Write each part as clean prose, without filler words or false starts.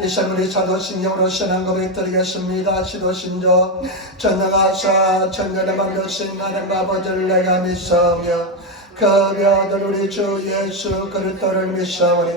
이 시간에 사도신경으로 신앙 고백 드리겠습니다. 시도신조 전능하사 천년을 만드신 하나님 아버지를 내가 믿사오며 그 아들 우리 주 예수 그리스도를 믿사오니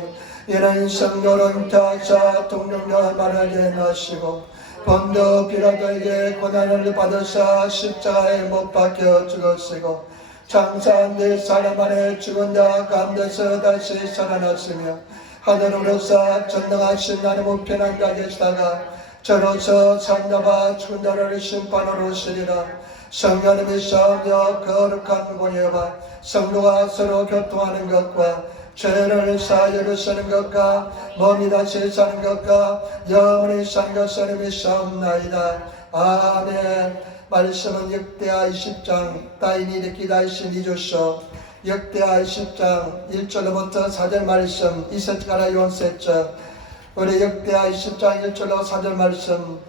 이는 성도는 타사 동력녀 말하게 나시고 본도 빌라도에게 고난을 받으사 십자가에 못 박혀 죽었으고 장사한 뒤 사람 안에 죽은 자 가운데서 다시 살아났으며 하늘으로서 전능하신 하나님 우편한 자 계시다가 저로서 산자와 죽은 자를 심판으로 오시리라. 성령님이 싸우며 거룩한 공예와 성도가 서로 교통하는 것과 죄를 사유를 쓰는 것과 몸이 다시 사는 것과 영원히 사는 것을 믿사옵나이다. 아멘. 말씀은 역대하 20장 다인이 듣기다이신 이주소 역대하 20장 1절부터 4절 말씀 이세트가라 요한세처 우리 역대하 20장 1절로 4절 말씀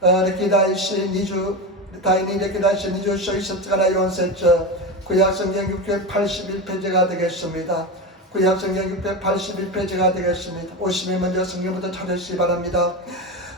듣기다이신 이주 다인이 듣기다이신 이주소 이세트가라 요한세처 구약성경 681페이지가 되겠습니다. 구약성경 681페이지가 되겠습니다. 오시면 먼저 성경부터 찾으시기 바랍니다.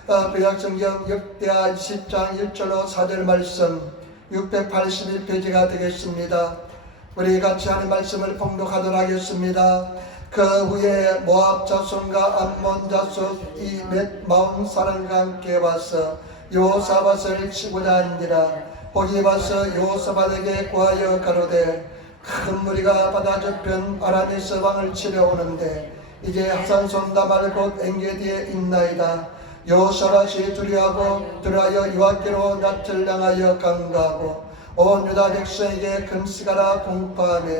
구약성경 역대하 20장 1절로 4절 말씀 681페이지가 되겠습니다. 우리 같이 하는 말씀을 봉독하도록 하겠습니다. 그 후에 모압 자손과 암몬 자손이 몇 마흔 사람과 함께 와서 여호사밧을 치고자 하니라. 거기 와서 여호사밧에게 구하여 가로되 큰 무리가 바다 저편 아라미스 왕을 치려 오는데 이제 하산손 다말 곧 엔게디에 있나이다. 여호사밧이 두려워하고 들어하여 여호와께로 낯을 향하여 간구하고 온 유다 백성에게 금시가라 공포하며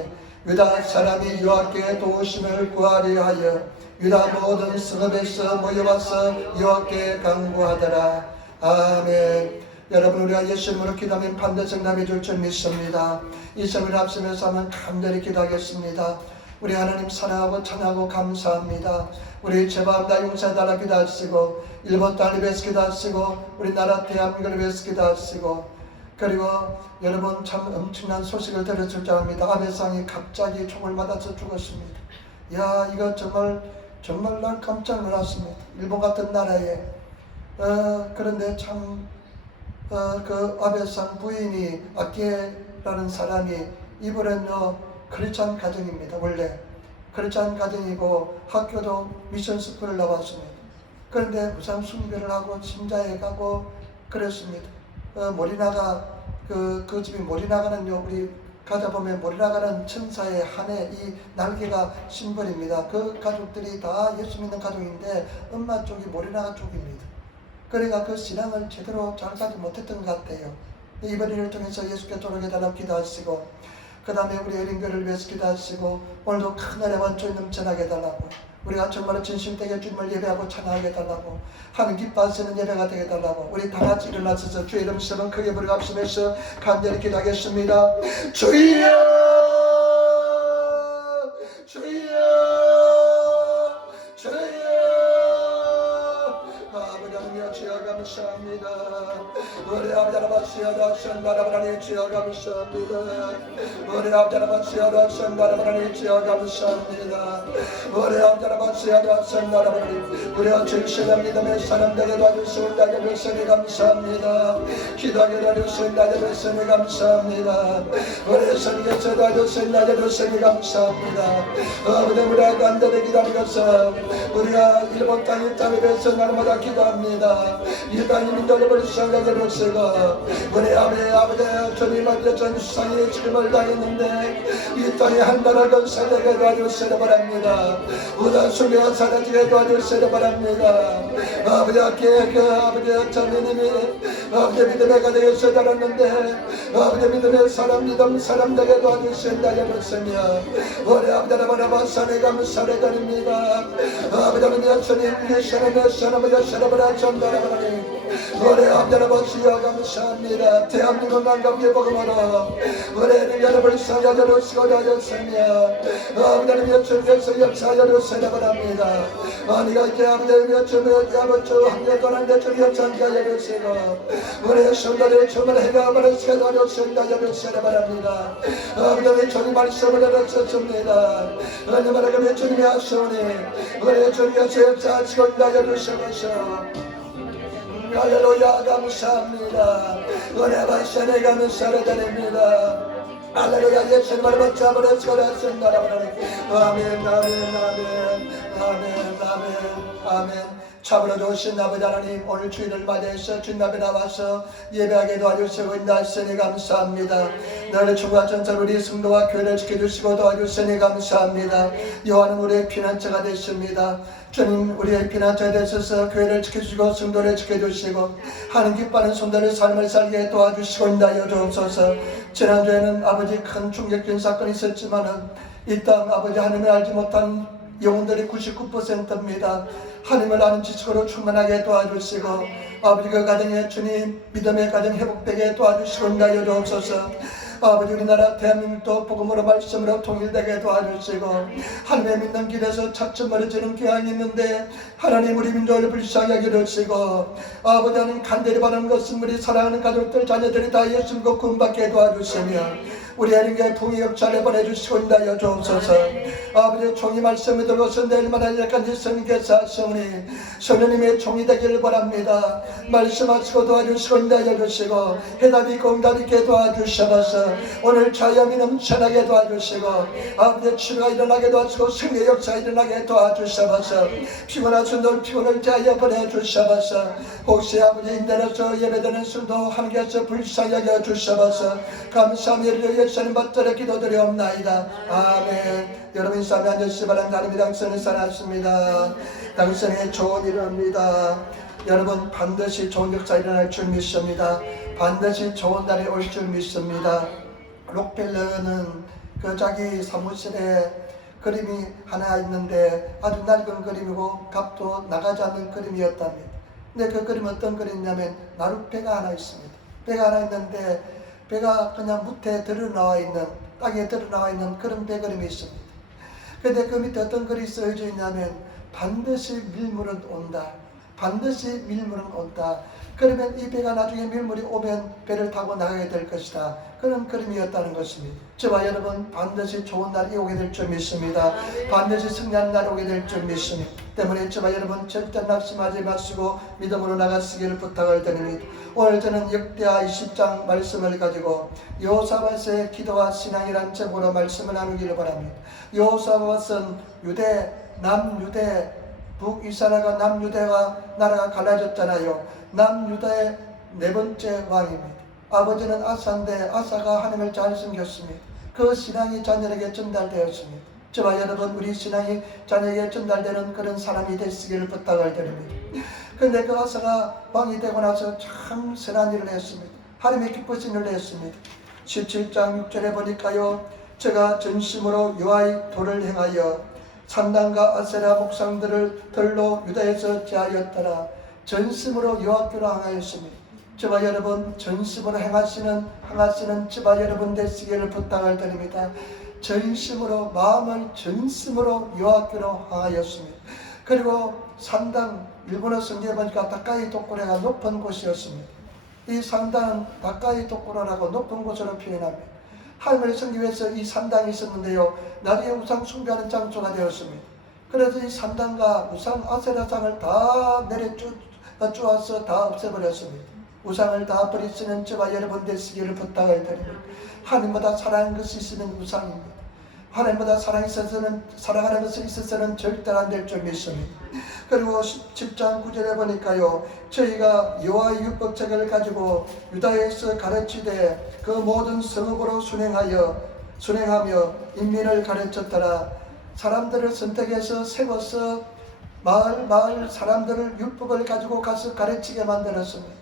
유다 사람이 여호와께 도우심을 구하려 하여 유다 모든 성읍에서 모여와서 여호와께 간구하더라. 아멘. 여러분 우리가 예수님으로 기도하면 반드시 응답해 줄 줄 믿습니다. 이 생을 앞서면서 한번 간절히 기도하겠습니다. 우리 하나님 사랑하고 찬양하고 감사합니다. 우리 제발다 용서해달라 기도하시고 일본 땅을 위해서 기도하시고 우리나라 대한민국을 위해서 기도하시고 그리고 여러분 참 엄청난 소식을 들었을 줄 압니다. 아베상이 갑자기 총을 맞아서 죽었습니다. 야 이거 정말 난 깜짝 놀랐습니다. 일본 같은 나라에 그런데 참 그 아베상 부인이 아키에라는 사람이 이번엔요 크리스찬 가정입니다. 원래 크리스찬 가정이고 학교도 미션 스쿨을 나왔습니다. 그런데 무상 숭배를 하고 신자에 가고 그랬습니다. 모리나가 그 집이 모리나가는요 우리 가다 보면 모리나가는 천사의 한해 이 날개가 심벌입니다. 그 가족들이 다 예수 믿는 가족인데 엄마 쪽이 모리나가 쪽입니다. 그러니까 그 신앙을 제대로 잘 가지 못했던 것 같아요. 이번 일을 통해서 예수께 돌아가달라고 기도하시고 그 다음에 우리 어린교를 위해서 기도하시고 오늘도 큰 은혜 완전히 넘쳐나게 해달라고 우리가 정말 진실되게 주님을 예배하고 찬양하게 해달라고 하는 기뻐하시는 예배가 되게 해달라고 우리 다같이 일어나셔서 주의 이름 세번 크게 부르갑시면서 간절히 기도하겠습니다. 주여 주여 주여 아버지 하나님 주여 감사합니다. 우리 아버지 하나님 선바라바라니 주여 감사합니다. 우리 아버지 하나님 선바라바라니 주여 감사합니다. 우리 아버지 하나님 선바라바라니 우리가 진실한 믿음의 사람들에게 도와주시고 나의 백성이 감사합니다. 기도하게 도와주시고 나의 백성이 감사합니다. 우리 선교사 도와주시고 나의 백성이 감사합니다. 아버지 우리가 간절히 기다리겠어. 우리가 일본 땅 땅에 대해서 날마다 기도합니다. 이 땅이 민족을 불쌍하게 보시고 우리 아버지 주님한테 전수상에 죽음을 당했는데 이 땅에 한 나라 건설되게 도와주시기 바랍니다. 우다 수명을 사라지게 도와주시기 바랍니다. 아버지께 그 아버지 전님이 아버지 믿음의 가정에 서달았는데 아버지 믿음의 사람 되게 도와주신다는 말씀이야. 우리 아버지 바라바산에 감사를 드립니다. 아버지 주님 내 사람을 전달하라니 우리 여러분 주여 감사합니다. 대한민국 난감의 복음으로 우리는 여러분을 사여자로 시고자 하였으며 아버지의 주께서 역사하여 주시기 바랍니다. 아니가 이제 아버지의 몇주면 야버주 한여 떠난 대주 역사하게 하여 주시고 우리의 성도들의 주문을 해가버려 시켜도 하여 주시기 바랍니다. 아버지의 주님 말씀을 해주셨습니다. 하나님의 그 주님이 하시오니 우리의 주님께서 역사하시고 하여 주시옵소서. 할렐루야 감사합니다. 은혜 받으시니 감사를 드립니다. 할렐루야 예수님을 붙잡으려 주셨습니다. 아멘 아멘 아멘 아멘 아멘 아멘. 참으로 좋으신 아버지 하나님, 오늘 주일을 맞이해서 주님 앞에 나와서 예배하게 도와주시고 인도하시니 감사합니다. 너를 중과전설 우리 성도와 교회를 지켜주시고 도와주시니 감사합니다. 여호와는 우리의 피난처가 되십니다. 주님 우리의 피난처가 되셔서 교회를 지켜주시고 성도를 지켜주시고 하는 기뻐하는 성도의 삶을 살게 도와주시고 인도하여 주옵소서. 지난주에는 아버지 큰 충격적인 사건이 있었지만은 이 땅 아버지 하나님을 알지 못한 영혼들이 99%입니다. 하나님을 아는 지식으로 충만하게 도와주시고 아버지 그 가정에 주님 믿음의 가정 회복되게 도와주시고 인도하여 주옵소서. 아버지 우리나라 대한민국도 복음으로 말씀으로 통일되게 도와주시고 하나님의 믿는 길에서 차츰 멀어지는 경향이 있는데 하나님 우리 민족을 불쌍히 하게 해주시고 아버지 하나님 간절히 바라는 것은 우리 사랑하는 가족들 자녀들이 다 예수님과 구원받게 도와주시며 우리 하나님께 풍의 역사를 보내주시고 인도하여 주옵소서. 아버지 종이 말씀을 들고서 내일마다 이제까지 성령께서 하시오니 성령님의 종이 되기를 바랍니다. 말씀하시고 도와주시고 인도하여 주시고 해답이 공답 있게 도와주셔서 오늘 자염이 넘쳐나게 도와주시고 아버지 치료가 일어나게 도와주시고 승리의 역사가 일어나게 도와주셔서 피곤한 순돌 피곤을 자여 보내주셔서 혹시 아버지 인내로서 예배드리는 순도 함께해서 불쌍히 여겨 주셔서 감사합니다. 예수님 받들어 기도드리옵나이다. 아멘. 여러분 인사하며 앉으시기 바랍니다. 하나님이 당신을 사랑하십니다. 당신의 좋은 일을 합니다. 여러분 반드시 좋은 역사 일어날 줄 믿습니다. 반드시 좋은 날이 올 줄 믿습니다. 록펠러는 그 자기 사무실에 그림이 하나 있는데 아주 낡은 그림이고 값도 나가지 않는 그림이었답니다. 근데 그 그림 어떤 그림이냐면 나룻배가 하나 있습니다. 배가 하나 있는데 배가 그냥 무태에 드러나와 있는 땅에 드러나와 있는 그런 배 그림이 있습니다. 근데 그 밑에 어떤 글이 써져 있냐면 반드시 밀물은 온다. 반드시 밀물은 온다. 그러면 이 배가 나중에 밀물이 오면 배를 타고 나가게 될 것이다. 그런 그림이었다는 것입니다. 저와 여러분 반드시 좋은 날이 오게 될 줄 믿습니다. 반드시 승리하는 날이 오게 될 줄 믿습니다. 때문에 저와 여러분 절대 낙심하지 마시고 믿음으로 나가시기를 부탁을 드립니다. 오늘 저는 역대하 20장 말씀을 가지고 여호사밧의 기도와 신앙이란 제목으로 말씀을 나누기를 바랍니다. 여호사밧은 유대, 남유대, 북이스라엘과 남유대가 나라가 갈라졌잖아요. 남유다의 네 번째 왕입니다. 아버지는 아사인데 아사가 하나님을 잘 섬겼습니다. 그 신앙이 자녀에게 전달되었습니다. 저와 여러분 우리 신앙이 자녀에게 전달되는 그런 사람이 되시기를 부탁을 드립니다. 그런데 그 아사가 왕이 되고 나서 참 선한 일을 했습니다. 하나님의 기쁘신 일을 했습니다. 17장 6절에 보니까요. 제가 전심으로 여호와의 도를 행하여 산당과 아세라 목상들을 들로 유다에서 제하였더라. 전심으로 여호와께로 향하였습니다. 저와 여러분 전심으로 행하시는 저와 여러분 되시기를 부탁을 드립니다. 전심으로 마음을 전심으로 여호와께로 향하였습니다. 그리고 산당 일본어 성경에 보니까 다카이 도쿠레가 높은 곳이었습니다. 이 산당은 다카이 도쿠레라고 높은 곳으로 표현합니다. 하나님을 섬기기 위해서 이 산당이 있었는데요. 나중에 우상 숭배하는 장소가 되었습니다. 그래서 이 산당과 우상 아세라상을 다 내려주어서 다 없애버렸습니다. 우상을 다 버리시는 저와 여러분 되시기를 부탁을 드립니다. 하나님보다 사랑하는 것이 있으면 우상입니다. 하나님보다 사랑하는 것이 있어서는 절대 안 될 줄 믿습니다. 그리고 17장 9절에 보니까요. 저희가 여호와의 율법책을 가지고 유다에서 가르치되 그 모든 성읍으로 순행하며 인민을 가르쳤더라. 사람들을 선택해서 세워서 마을 사람들을 율법을 가지고 가서 가르치게 만들었습니다.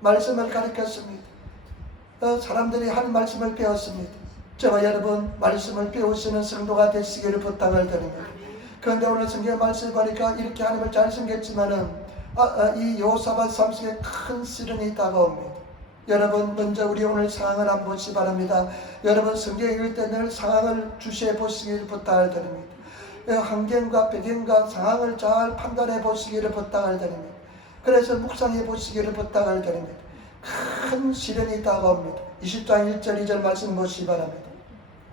말씀을 가르쳤습니다. 사람들이 하나님 말씀을 배웠습니다. 저와 여러분 말씀을 배우시는 성도가 되시기를 부탁을 드립니다. 그런데 오늘 성경 말씀을 보니까 이렇게 하나님을 잘 섬겼지만은 이 여호사밧 삶 속에 큰 시련이 다가옵니다. 여러분 먼저 우리 오늘 상황을 한번 보시기 바랍니다. 여러분 성경 읽을 때 늘 상황을 주시해 보시기를 부탁을 드립니다. 환경과 배경과 상황을 잘 판단해 보시기를 부탁을 드립니다. 그래서 묵상해 보시기를 부탁을 드립니다. 큰 시련이 다가옵니다. 20장 1절 2절 말씀 보시기 바랍니다.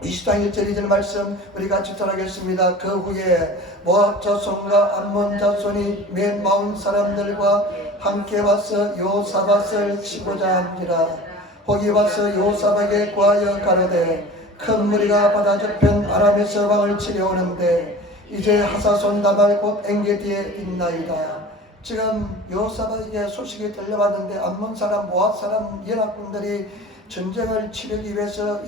20장 1절 2절 말씀 우리 같이 전하겠습니다. 그 후에 모압 자손과 암몬 자손이 몇 마흔 사람들과 함께 와서 여호사밧을 치고자 합니다. 거기 와서 여호사밧에게 구하여 가로되 큰 무리가 바다 저편 아람에서 왕을 치려오는데 이제 하사손 다발 곧 엔게디에 있나이다. 지금 여호사밧에게 소식이 들려왔는데 암몬 사람 모압 사람 연합군들이 전쟁을 치르기 위해서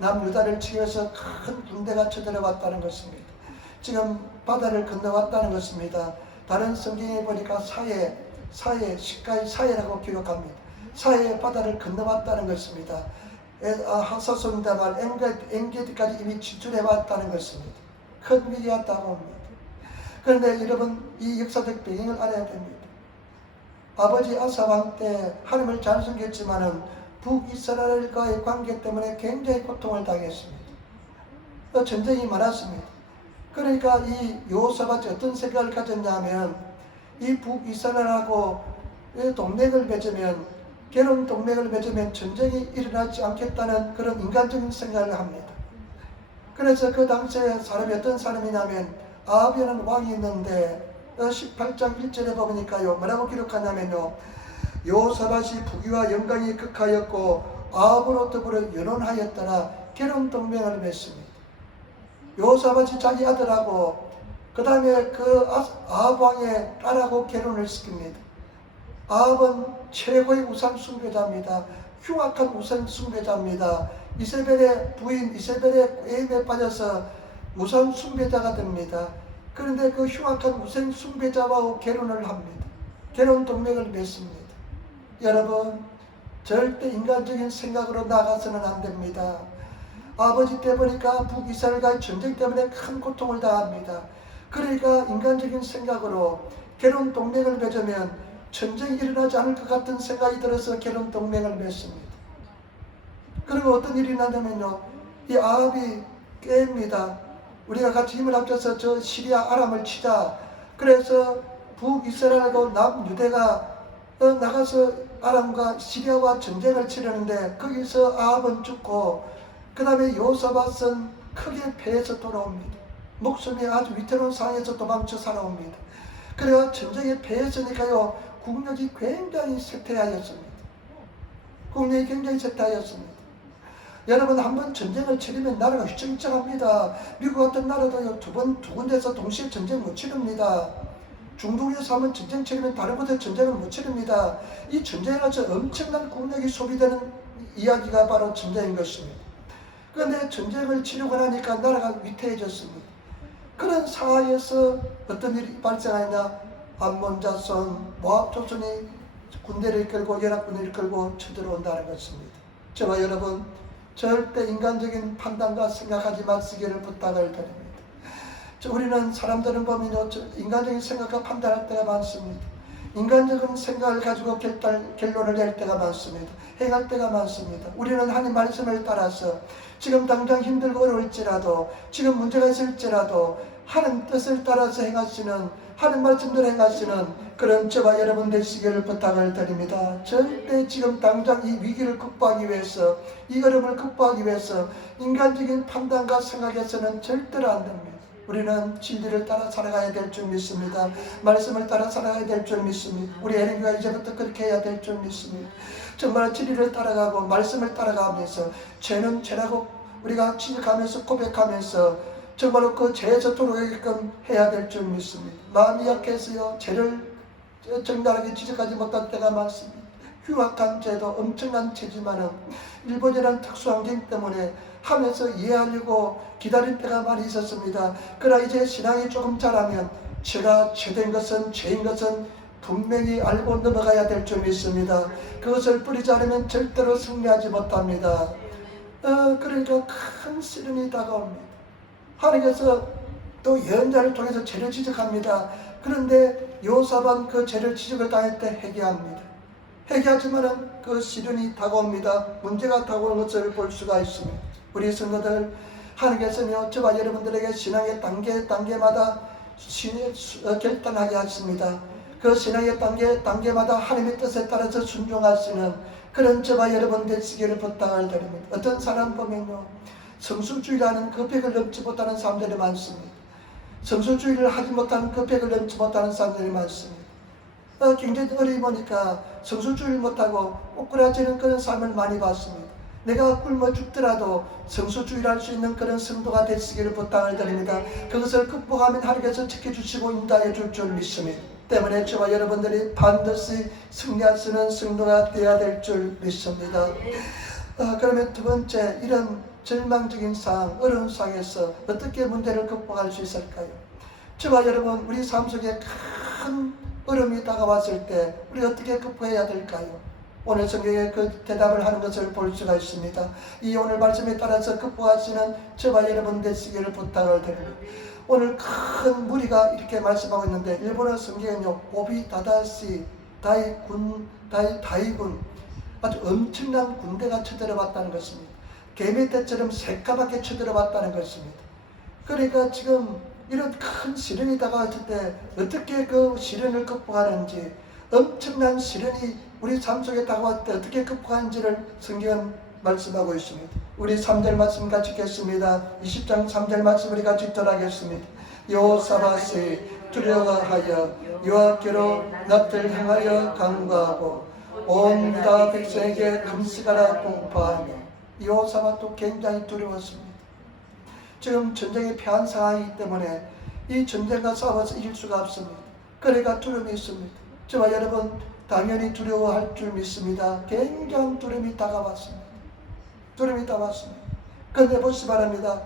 남유다를 치기 위해서 큰 군대가 쳐들어왔다는 것입니다. 지금 바다를 건너왔다는 것입니다. 다른 성경에 보니까 시카이 사해라고 기록합니다. 사해의 바다를 건너왔다는 것입니다. 하사손 다발 엔게디까지 이미 진출해왔다는 것입니다. 큰 위기가 다가옵니다. 그런데 여러분 이 역사적 배경을 알아야 됩니다. 아버지 아사 왕 때 하나님을 잘 섬겼지만은 북이스라엘과의 관계 때문에 굉장히 고통을 당했습니다. 전쟁이 많았습니다. 그러니까 이 여호사밧이 어떤 생각을 가졌냐면 이 북이스라엘하고 동맹을 맺으면 개론 동맹을 맺으면 전쟁이 일어나지 않겠다는 그런 인간적인 생각을 합니다. 그래서 그 당시에 사람이 어떤 사람이냐면 아합이라는 왕이 있는데 18장 1절에 보니까요 뭐라고 기록하냐면요 여호사밧이 부귀와 영광이 극하였고 아합으로 더불어 연혼하였더라 결혼 동맹을 맺습니다. 여호사밧이 자기 아들하고 그 다음에 그 아합 왕의 딸하고 결혼을 시킵니다. 아합은 최고의 우상 숭배자입니다. 흉악한 우상 숭배자입니다. 이세벨의 부인 이세벨의 애임에 빠져서 우상 숭배자가 됩니다. 그런데 그 흉악한 우상 숭배자와 결혼을 합니다. 결혼 동맹을 맺습니다. 여러분 절대 인간적인 생각으로 나가서는 안 됩니다. 아버지 때 보니까 북이스라엘과의 전쟁 때문에 큰 고통을 당합니다. 그러니까 인간적인 생각으로 결혼 동맹을 맺으면 전쟁이 일어나지 않을 것 같은 생각이 들어서 결혼 동맹을 맺습니다. 그리고 어떤 일이 나냐면요 이 아합이 깹니다. 우리가 같이 힘을 합쳐서 저 시리아 아람을 치자. 그래서 북이스라엘하고 남유대가 나가서 아람과 시리아와 전쟁을 치르는데 거기서 아합은 죽고 그 다음에 여호사밧은 크게 패해서 돌아옵니다. 목숨이 아주 위태로운 상황에서 도망쳐 살아옵니다. 그래야 전쟁에 패했으니까요 국력이 굉장히 쇠퇴하였습니다. 국력이 굉장히 쇠퇴하였습니다. 여러분 한번 전쟁을 치르면 나라가 휘청휘청합니다. 미국 같은 나라도요 두 군데서 동시에 전쟁 못 치릅니다. 중동에서 한번 전쟁 치르면 다른 곳에 전쟁을 못 치릅니다. 이 전쟁에서 엄청난 국력이 소비되는 이야기가 바로 전쟁인 것입니다. 그런데 전쟁을 치르고 나니까 나라가 위태해졌습니다. 그런 상황에서 어떤 일이 발생하냐 암몬 자손 모압 자손이 군대를 이끌고 연합군을 이끌고 쳐들어온다는 것입니다. 저와 여러분 절대 인간적인 판단과 생각하지 마시기를 부탁을 드립니다. 우리는 사람들은 보면 인간적인 생각과 판단할 때가 많습니다. 인간적인 생각을 가지고 결론을 낼 때가 많습니다. 행할 때가 많습니다. 우리는 하나님 말씀을 따라서 지금 당장 힘들고 어려울지라도 지금 문제가 있을지라도 하나님 뜻을 따라서 행하시는 하나님 말씀대로 행하시는 그런 저와 여러분 되시기를 부탁을 드립니다. 절대 지금 당장 이 위기를 극복하기 위해서 이 어려움을 극복하기 위해서 인간적인 판단과 생각에서는 절대로 안 됩니다. 우리는 진리를 따라 살아가야 될 줄 믿습니다. 말씀을 따라 살아가야 될 줄 믿습니다. 우리 애인과 이제부터 그렇게 해야 될 줄 믿습니다. 정말 진리를 따라가고 말씀을 따라가면서 죄는 죄라고 우리가 지적하면서 고백하면서 정말로 그 죄에서 돌아오게끔 해야 될 줄 믿습니다. 마음이 약해서요 죄를 정당하게 지적하지 못할 때가 많습니다. 흉악한 죄도 엄청난 죄지만은 일본이라는 특수환경 때문에 하면서 이해하려고 기다릴 때가 많이 있었습니다. 그러나 이제 신앙이 조금 자라면 제가 죄된 것은 죄인 것은 분명히 알고 넘어가야 될 줄 믿습니다. 그것을 뿌리지 않으면 절대로 승리하지 못합니다. 그러니까 큰 시련이 다가옵니다. 하나님께서 또 예언자를 통해서 죄를 지적합니다. 그런데 여호사밧 그 죄를 지적을 당할 때 회개합니다. 회개하지만은 그 시련이 다가옵니다. 문제가 다가오는 것을 볼 수가 있습니다. 우리 성도들, 하나님께서는요 저와 여러분들에게 신앙의 단계마다 결단하게 하십니다. 그 신앙의 단계마다 하나님의 뜻에 따라서 순종하시는 그런 저와 여러분 되시기를 부탁을 드립니다. 어떤 사람 보면요 성수주의라는 그 벽을 넘지 못하는 사람들이 많습니다. 성수주의를 하지 못하는 그 벽을 넘지 못하는 사람들이 많습니다. 굉장히 어려이 보니까 성수주의를 못하고 꼬꾸라지는 그런 삶을 많이 봤습니다. 내가 굶어 죽더라도 성수주의를 할 수 있는 그런 성도가 되시기를 부탁을 드립니다. 그것을 극복하면 하나님께서 지켜주시고 인도해 줄 줄 믿습니다. 때문에 저와 여러분들이 반드시 승리하시는 성도가 되어야 될 줄 믿습니다. 그러면 두 번째, 이런 절망적인 상황, 어려운 상황에서 어떻게 문제를 극복할 수 있을까요? 저와 여러분, 우리 삶 속에 큰 어려움이 다가왔을 때 우리 어떻게 극복해야 될까요? 오늘 성경에 그 대답을 하는 것을 볼 수가 있습니다. 이 오늘 말씀에 따라서 극복하시는 저와 여러분 되시기를 부탁을 드립니다. 오늘 큰 무리가 이렇게 말씀하고 있는데 일본어 성경에는요 오비다다시 다이군 아주 엄청난 군대가 쳐들어왔다는 것입니다. 개미떼처럼 새까맣게 쳐들어왔다는 것입니다. 그러니까 지금 이런 큰 시련이 다가왔을 때 어떻게 그 시련을 극복하는지, 엄청난 시련이 우리 삶 속에 다가왔을 때 어떻게 극복하는지를 성경은 말씀하고 있습니다. 우리 3절 말씀 같이 읽겠습니다. 20장 3절 말씀 우리 같이 읽도록하겠습니다. 여호사밧이 두려워하여 여호와께로 낯을 향하여 간구하고 온 유다 백성에게 금식하라 공포하며. 여호사밧도 굉장히 두려웠습니다. 지금 전쟁이 패한 상황이기 때문에 이 전쟁과 싸워서 이길 수가 없습니다. 그러니까 두려움이 있습니다. 저와 여러분 당연히 두려워할 줄 믿습니다. 굉장한 두려움이 다가왔습니다. 두려움이 다가왔습니다. 그런데 보시기 바랍니다.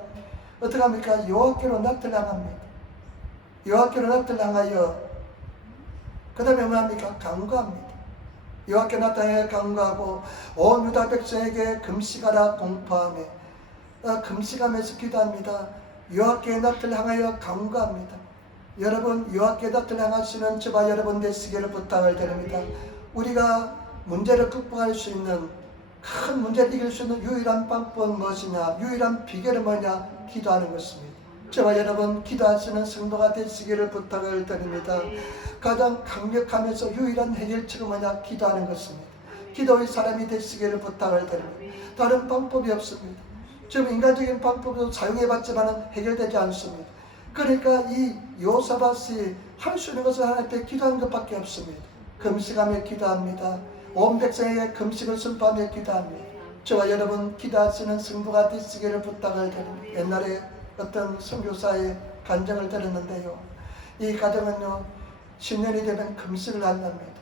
어떻게 합니까? 여호와께로 낯을 향합니다. 여호와께로 낯을 향하여 그 다음에 뭐합니까? 간구합니다. 여호와께 나타나여 간구하고 온 유다 백성에게 금식하라 공포하며 금식하면서 기도합니다. 여호와께 낯을 향하여 간구합니다. 여러분 여호와께 낯을 향하시는 저와 여러분 되시기를 부탁을 드립니다. 우리가 문제를 극복할 수 있는 큰 문제를 이길 수 있는 유일한 방법은 무엇이냐, 유일한 비결은 뭐냐? 기도하는 것입니다. 저와 여러분 기도하시는 성도가 되시기를 부탁을 드립니다. 가장 강력하면서 유일한 해결책은 뭐냐? 기도하는 것입니다. 기도의 사람이 되시기를 부탁을 드립니다. 다른 방법이 없습니다. 지금 인간적인 방법도 사용해봤지만 해결되지 않습니다. 그러니까 이 여호사밧이 할 수 있는 것은 하나님 앞에 기도하는 것밖에 없습니다. 금식하며 기도합니다. 온 백성에게 금식을 선포하며 기도합니다. 저와 여러분 기도하시는 성도가 되시기를 부탁을 드립니다. 옛날에 어떤 선교사의 간증을 들었는데요. 이 가정은요 10년이 되면 금식을 한답니다.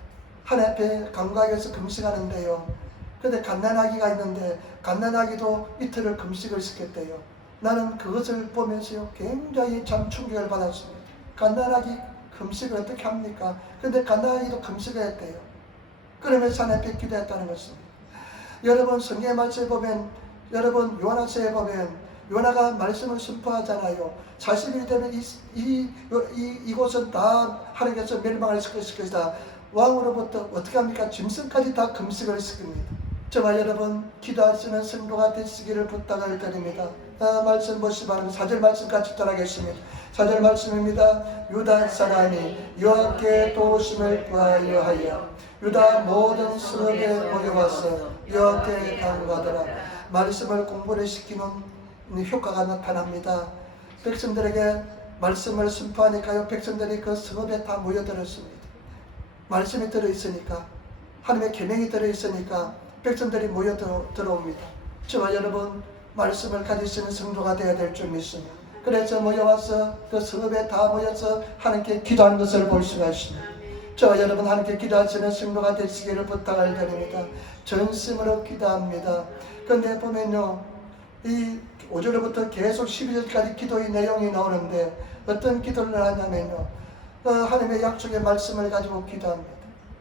하나님 앞에 간구하기 위해서 금식하는데요. 근데 갓난아기가 있는데 갓난아기도 이틀을 금식을 시켰대요. 나는 그것을 보면서요 굉장히 참 충격을 받았습니다. 갓난아기 금식을 어떻게 합니까? 근데 갓난아기도 금식을 했대요. 그러면서 하나님 앞에 기도했다는 것입니다. 여러분 성경의 말씀에 보면, 여러분 요나서에 보면 요나가 말씀을 선포하잖아요. 40일 되면 이곳은 다 하나님께서 멸망을 시킬 것이다. 왕으로부터 어떻게 합니까? 짐승까지 다 금식을 시킵니다. 저와 여러분 기도하시는 성도가 되시기를 부탁을 드립니다. 말씀 보시기 바랍니다. 4절 말씀 같이 따라하겠습니다. 4절 말씀입니다. 유다 사람이 여호와께 도우심을 구하여 하여 유다 모든 성읍에 모여와서 여호와께 간구하더라. 말씀을 공부를 시키는 효과가 나타납니다. 백성들에게 말씀을 선포하니까요 백성들이 그 성읍에 다 모여들었습니다. 말씀이 들어있으니까, 하나님의 계명이 들어있으니까 백성들이 모여 들어옵니다. 저와 여러분 말씀을 가지시는 성도가 되어야 될 줄 믿습니다. 그래서 모여와서 그 성읍에 다 모여서 하나님께 기도하는 것을 볼 수가 있습니다. 저와 여러분 하나님께 기도하시는 성도가 되시기를 부탁을 드립니다. 전심으로 기도합니다. 그런데 보면요 이 5절부터 계속 12절까지 기도의 내용이 나오는데 어떤 기도를 하냐면요 하나님의 약속의 말씀을 가지고 기도합니다.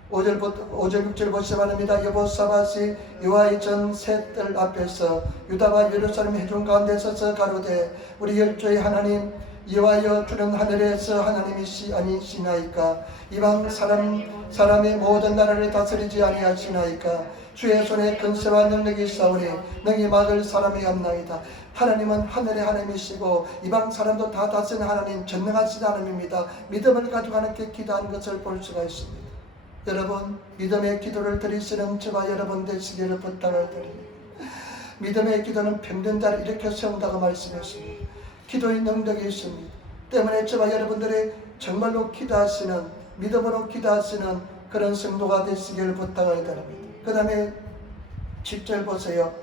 5절 6절 보시기 바랍니다. 여호사밧이 여호와의 전 셋들 앞에서 유다와 예루살렘 회중 가운데 서서 가로되 우리 열조의 하나님 이와여 주는 하늘에서 하나님이시 아니시나이까? 이방 사람의 모든 나라를 다스리지 아니하시나이까? 주의 손에 근세와 능력이 있사오니 능히 막을 사람이 없나이다. 하나님은 하늘의 하나님이시고 이방 사람도 다 다스리는 하나님, 전능하신 하나님입니다. 믿음을 가지고 하나님께 기도하는 것을 볼 수가 있습니다. 여러분, 믿음의 기도를 드리시는 저와 여러분 되시기를 부탁을 드립니다. 믿음의 기도는 병든 자를 일으켜 세운다고 말씀했습니다. 기도의 능력이 있습니다. 때문에 저와 여러분들이 정말로 기도하시는, 믿음으로 기도하시는 그런 성도가 되시기를 부탁을 드립니다. 그 다음에 7절 보세요.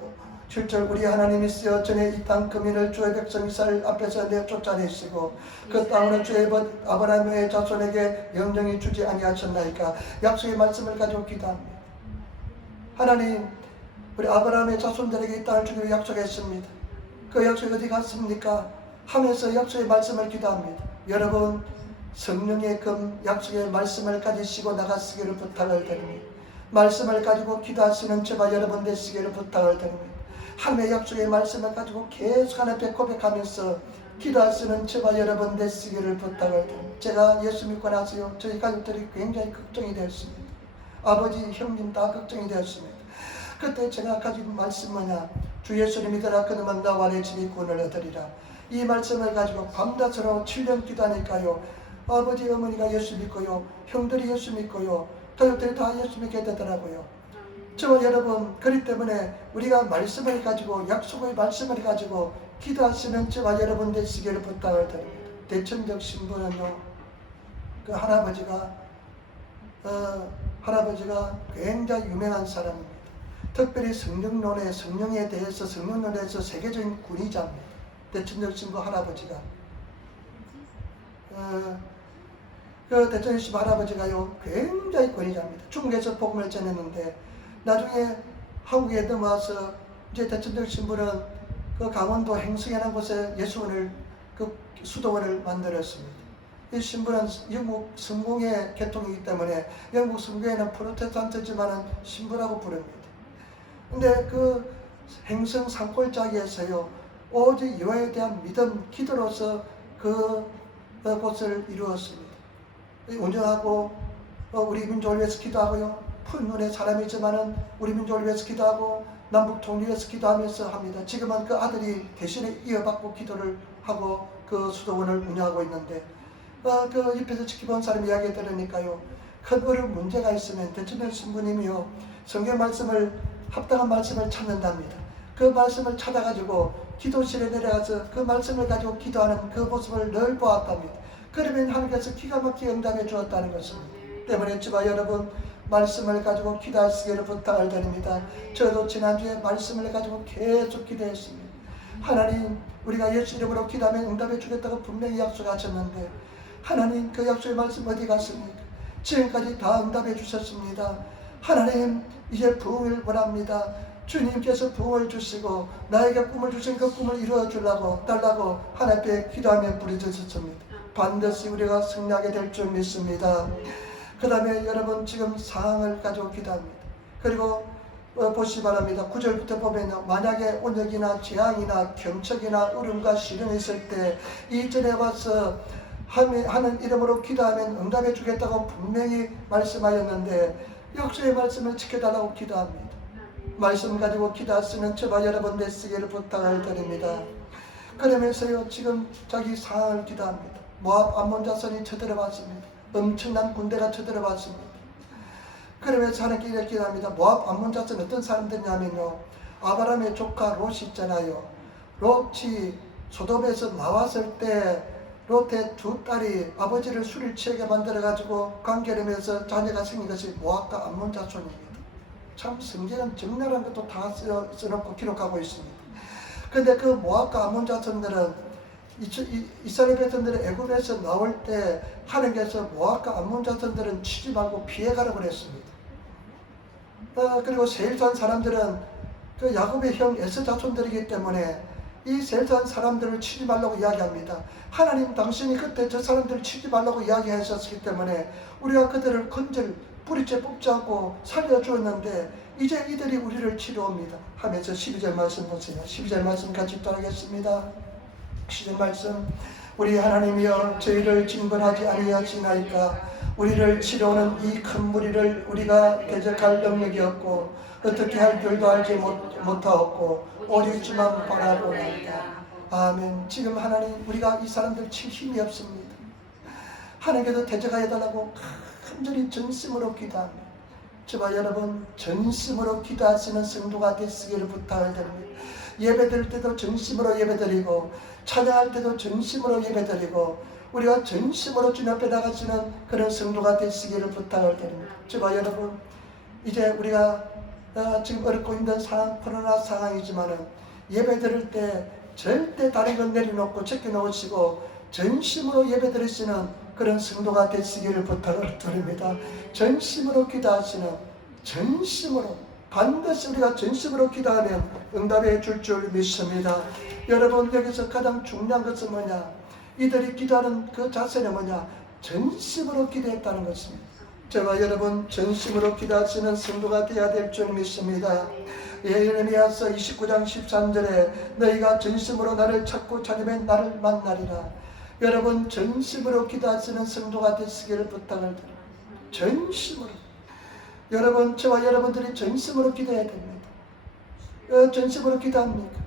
7절 우리 하나님이시여 전에 이 땅 금인을 주의 백성 이스라엘 앞에서 내쫓아내시고 그 땅을 주의 아브라함의 자손에게 영영히 주지 아니하셨나이까? 약속의 말씀을 가지고 기도합니다. 하나님, 우리 아브라함의 자손들에게 이 땅을 주기로 약속했습니다. 그 약속이 어디 갔습니까? 하면서 약속의 말씀을 기도합니다. 여러분, 성령의 금 약속의 말씀을 가지시고 나가시기를 부탁을 드립니다. 말씀을 가지고 기도하시는 저와 여러분 되시기를 부탁을 드립니다. 하나님의 약속의 말씀을 가지고 계속 하나님께 고백하면서 기도하시는 저와 여러분 되시기를 부탁을 드립니다. 제가 예수 믿고 나서요, 저희 가족들이 굉장히 걱정이 되었습니다. 아버지, 형님 다 걱정이 되었습니다. 그때 제가 가진 말씀 뭐냐? 주 예수를 믿으라 그러면 나와 내 집이 구원을 얻으리라. 이 말씀을 가지고 밤낮으로 7년 기도하니까요, 아버지 어머니가 예수 믿고요, 형들이 예수 믿고요, 가족들이 다 예수 믿게 되더라고요. 저와 여러분, 그렇기 때문에 우리가 말씀을 가지고, 약속의 말씀을 가지고 기도하시는 저와 여러분 되시기를 부탁을 드립니다. 대천적 신부는요, 그 할아버지가 굉장히 유명한 사람입니다. 특별히 성령에 대해서 세계적인 군의자입니다. 대천적 신부 할아버지가. 그 대천적 신부 할아버지가요, 굉장히 권위자입니다. 중국에서 복음을 전했는데 나중에 한국에 넘어와서 이제 대천적 신부는 그 강원도 행성이라는 곳에 예수원을, 그 수도원을 만들었습니다. 이 신부는 영국 성공의 계통이기 때문에 영국 성공에는 프로테스탄트지만은 신부라고 부릅니다. 근데 그 행성 산골짜기에서요, 오직 여호와에 대한 믿음, 기도로서 그 곳을 이루었습니다. 운전하고 우리 민족을 위해서 기도하고요, 푸른 눈의 사람이지만은 우리 민족을 위해서 기도하고 남북 통일을 위해서 기도하면서 합니다. 지금은 그 아들이 대신에 이어받고 기도를 하고 그 수도원을 운영하고 있는데, 그 옆에서 지켜본 사람 이야기 들으니까요, 큰 어려운 문제가 있으면 대천적 신부님이요, 성경 말씀을, 합당한 말씀을 찾는답니다. 그 말씀을 찾아가지고 기도실에 내려가서 그 말씀을 가지고 기도하는 그 모습을 늘 보았답니다. 그러면 하나님께서 기가 막히게 응답해 주었다는 것입니다. 때문에 저와 여러분, 말씀을 가지고 기도하시기를 부탁을 드립니다. 저도 지난주에 말씀을 가지고 계속 기도했습니다. 하나님, 우리가 예수 이름으로 기도하면 응답해 주겠다고 분명히 약속하셨는데 하나님, 그 약속의 말씀 어디 갔습니까? 지금까지 다 응답해 주셨습니다. 하나님, 이제 부흥을 원합니다. 주님께서 부흥을 주시고 나에게 꿈을 주신 그 꿈을 이루어 달라고 하나님께 기도하며 부르짖었습니다. 반드시 우리가 승리하게 될 줄 믿습니다. 그 다음에 여러분, 지금 상황을 가지고 기도합니다. 그리고 보시기 바랍니다. 9절부터 보면 만약에 온역이나 재앙이나 경척이나 울음과 시련이 있을 때 이전에 와서 하는 이름으로 기도하면 응답해 주겠다고 분명히 말씀하였는데 약속의 말씀을 지켜달라고 기도합니다. 말씀 가지고 기도하시는 저와 여러분 되시기를 부탁을 드립니다. 그러면서요, 지금 자기 상황을 기도합니다. 모압 암몬 자손이 쳐들어왔습니다. 엄청난 군대가 쳐들어왔습니다. 그러면서 하나님께 이렇게 기도합니다. 모압 암몬 자손 어떤 사람들이냐면요, 아브라함의 조카 롯이 있잖아요. 롯이 소돔에서 나왔을 때 롯의 두 딸이 아버지를 술을 취하게 만들어가지고 관계하면서 자녀가 생긴 것이 모압과 암몬 자손입니다. 참 성경은 적나라한 것도 다 써놓고 기록하고 있습니다. 그런데 그 모압과 암몬 자손들은 이스라엘 백성들이 애굽에서 나올 때 하나님께서 모압과 암몬 자손들은 치지 말고 피해가라고 그랬습니다. 그리고 세일산 사람들은 그 야곱의 형 에서 자손들이기 때문에 이 세일산 사람들을 치지 말라고 이야기합니다. 하나님, 당신이 그때 저 사람들을 치지 말라고 이야기하셨기 때문에 우리가 그들을 뿌리째 뽑지 않고 살려주었는데 이제 이들이 우리를 치러 옵니다 하면서 12절 말씀 보세요. 12절 말씀 같이 따라하겠습니다. 12절 말씀. 우리 하나님이여 저희를 징벌하지 아니하시나이까. 우리를 치료하는 이 큰 무리를 우리가 대적할 능력이 없고 어떻게 할 줄도 알지 못하옵고 오직 주만 바라보나이다. 아멘. 지금 하나님 우리가 이 사람들 칠 힘이 없습니다. 하나님께도 대적하여 달라고 간절히 전심으로 기도합니다. 저와 여러분 전심으로 기도하시는 성도가 되시기를 부탁을 드립니다. 예배드릴 때도 전심으로 예배드리고 찬양할 때도 전심으로 예배드리고 우리가 전심으로 주님 앞에 나가시는 그런 성도가 되시기를 부탁을 드립니다. 저와 여러분 이제 우리가 지금 어렵고 힘든 상황, 코로나 상황이지만은 예배드릴 때 절대 다른 건 내려놓고 제껴놓으시고 전심으로 예배드리시는 그런 성도가 되시기를 부탁을 드립니다. 전심으로 기도하시는 전심으로 반드시 우리가 전심으로 기도하면 응답해 줄 믿습니다. 여러분 여기서 가장 중요한 것은 뭐냐? 이들이 기도하는 그 자세는 뭐냐? 전심으로 기도했다는 것입니다. 저와 여러분 전심으로 기도하시는 성도가 되어야 될 줄 믿습니다. 예레미야서 29장 13절에 너희가 전심으로 나를 찾고 찾으면 나를 만나리라. 여러분 전심으로 기도하시는 성도가 되시기를 부탁을 드립니다. 전심으로. 여러분 저와 여러분들이 전심으로 기도해야 됩니다. 전심으로 기도합니까?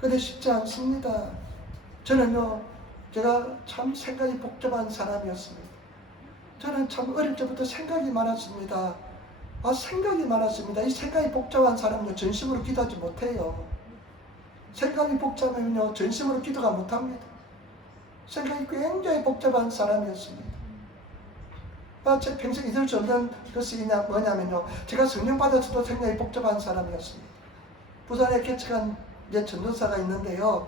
근데 쉽지 않습니다. 저는요 제가 참 생각이 복잡한 사람이었습니다. 저는 참 어릴 때부터 생각이 많았습니다. 생각이 많았습니다. 이 생각이 복잡한 사람은요 전심으로 기도하지 못해요. 생각이 복잡하면요 전심으로 기도가 못합니다. 생각이 굉장히 복잡한 사람이었습니다. 제 평생 잊을 수 없는 것이 뭐냐면요 제가 성령 받아서도 생각이 복잡한 사람이었습니다. 부산에 개척한 전도사가 있는데요.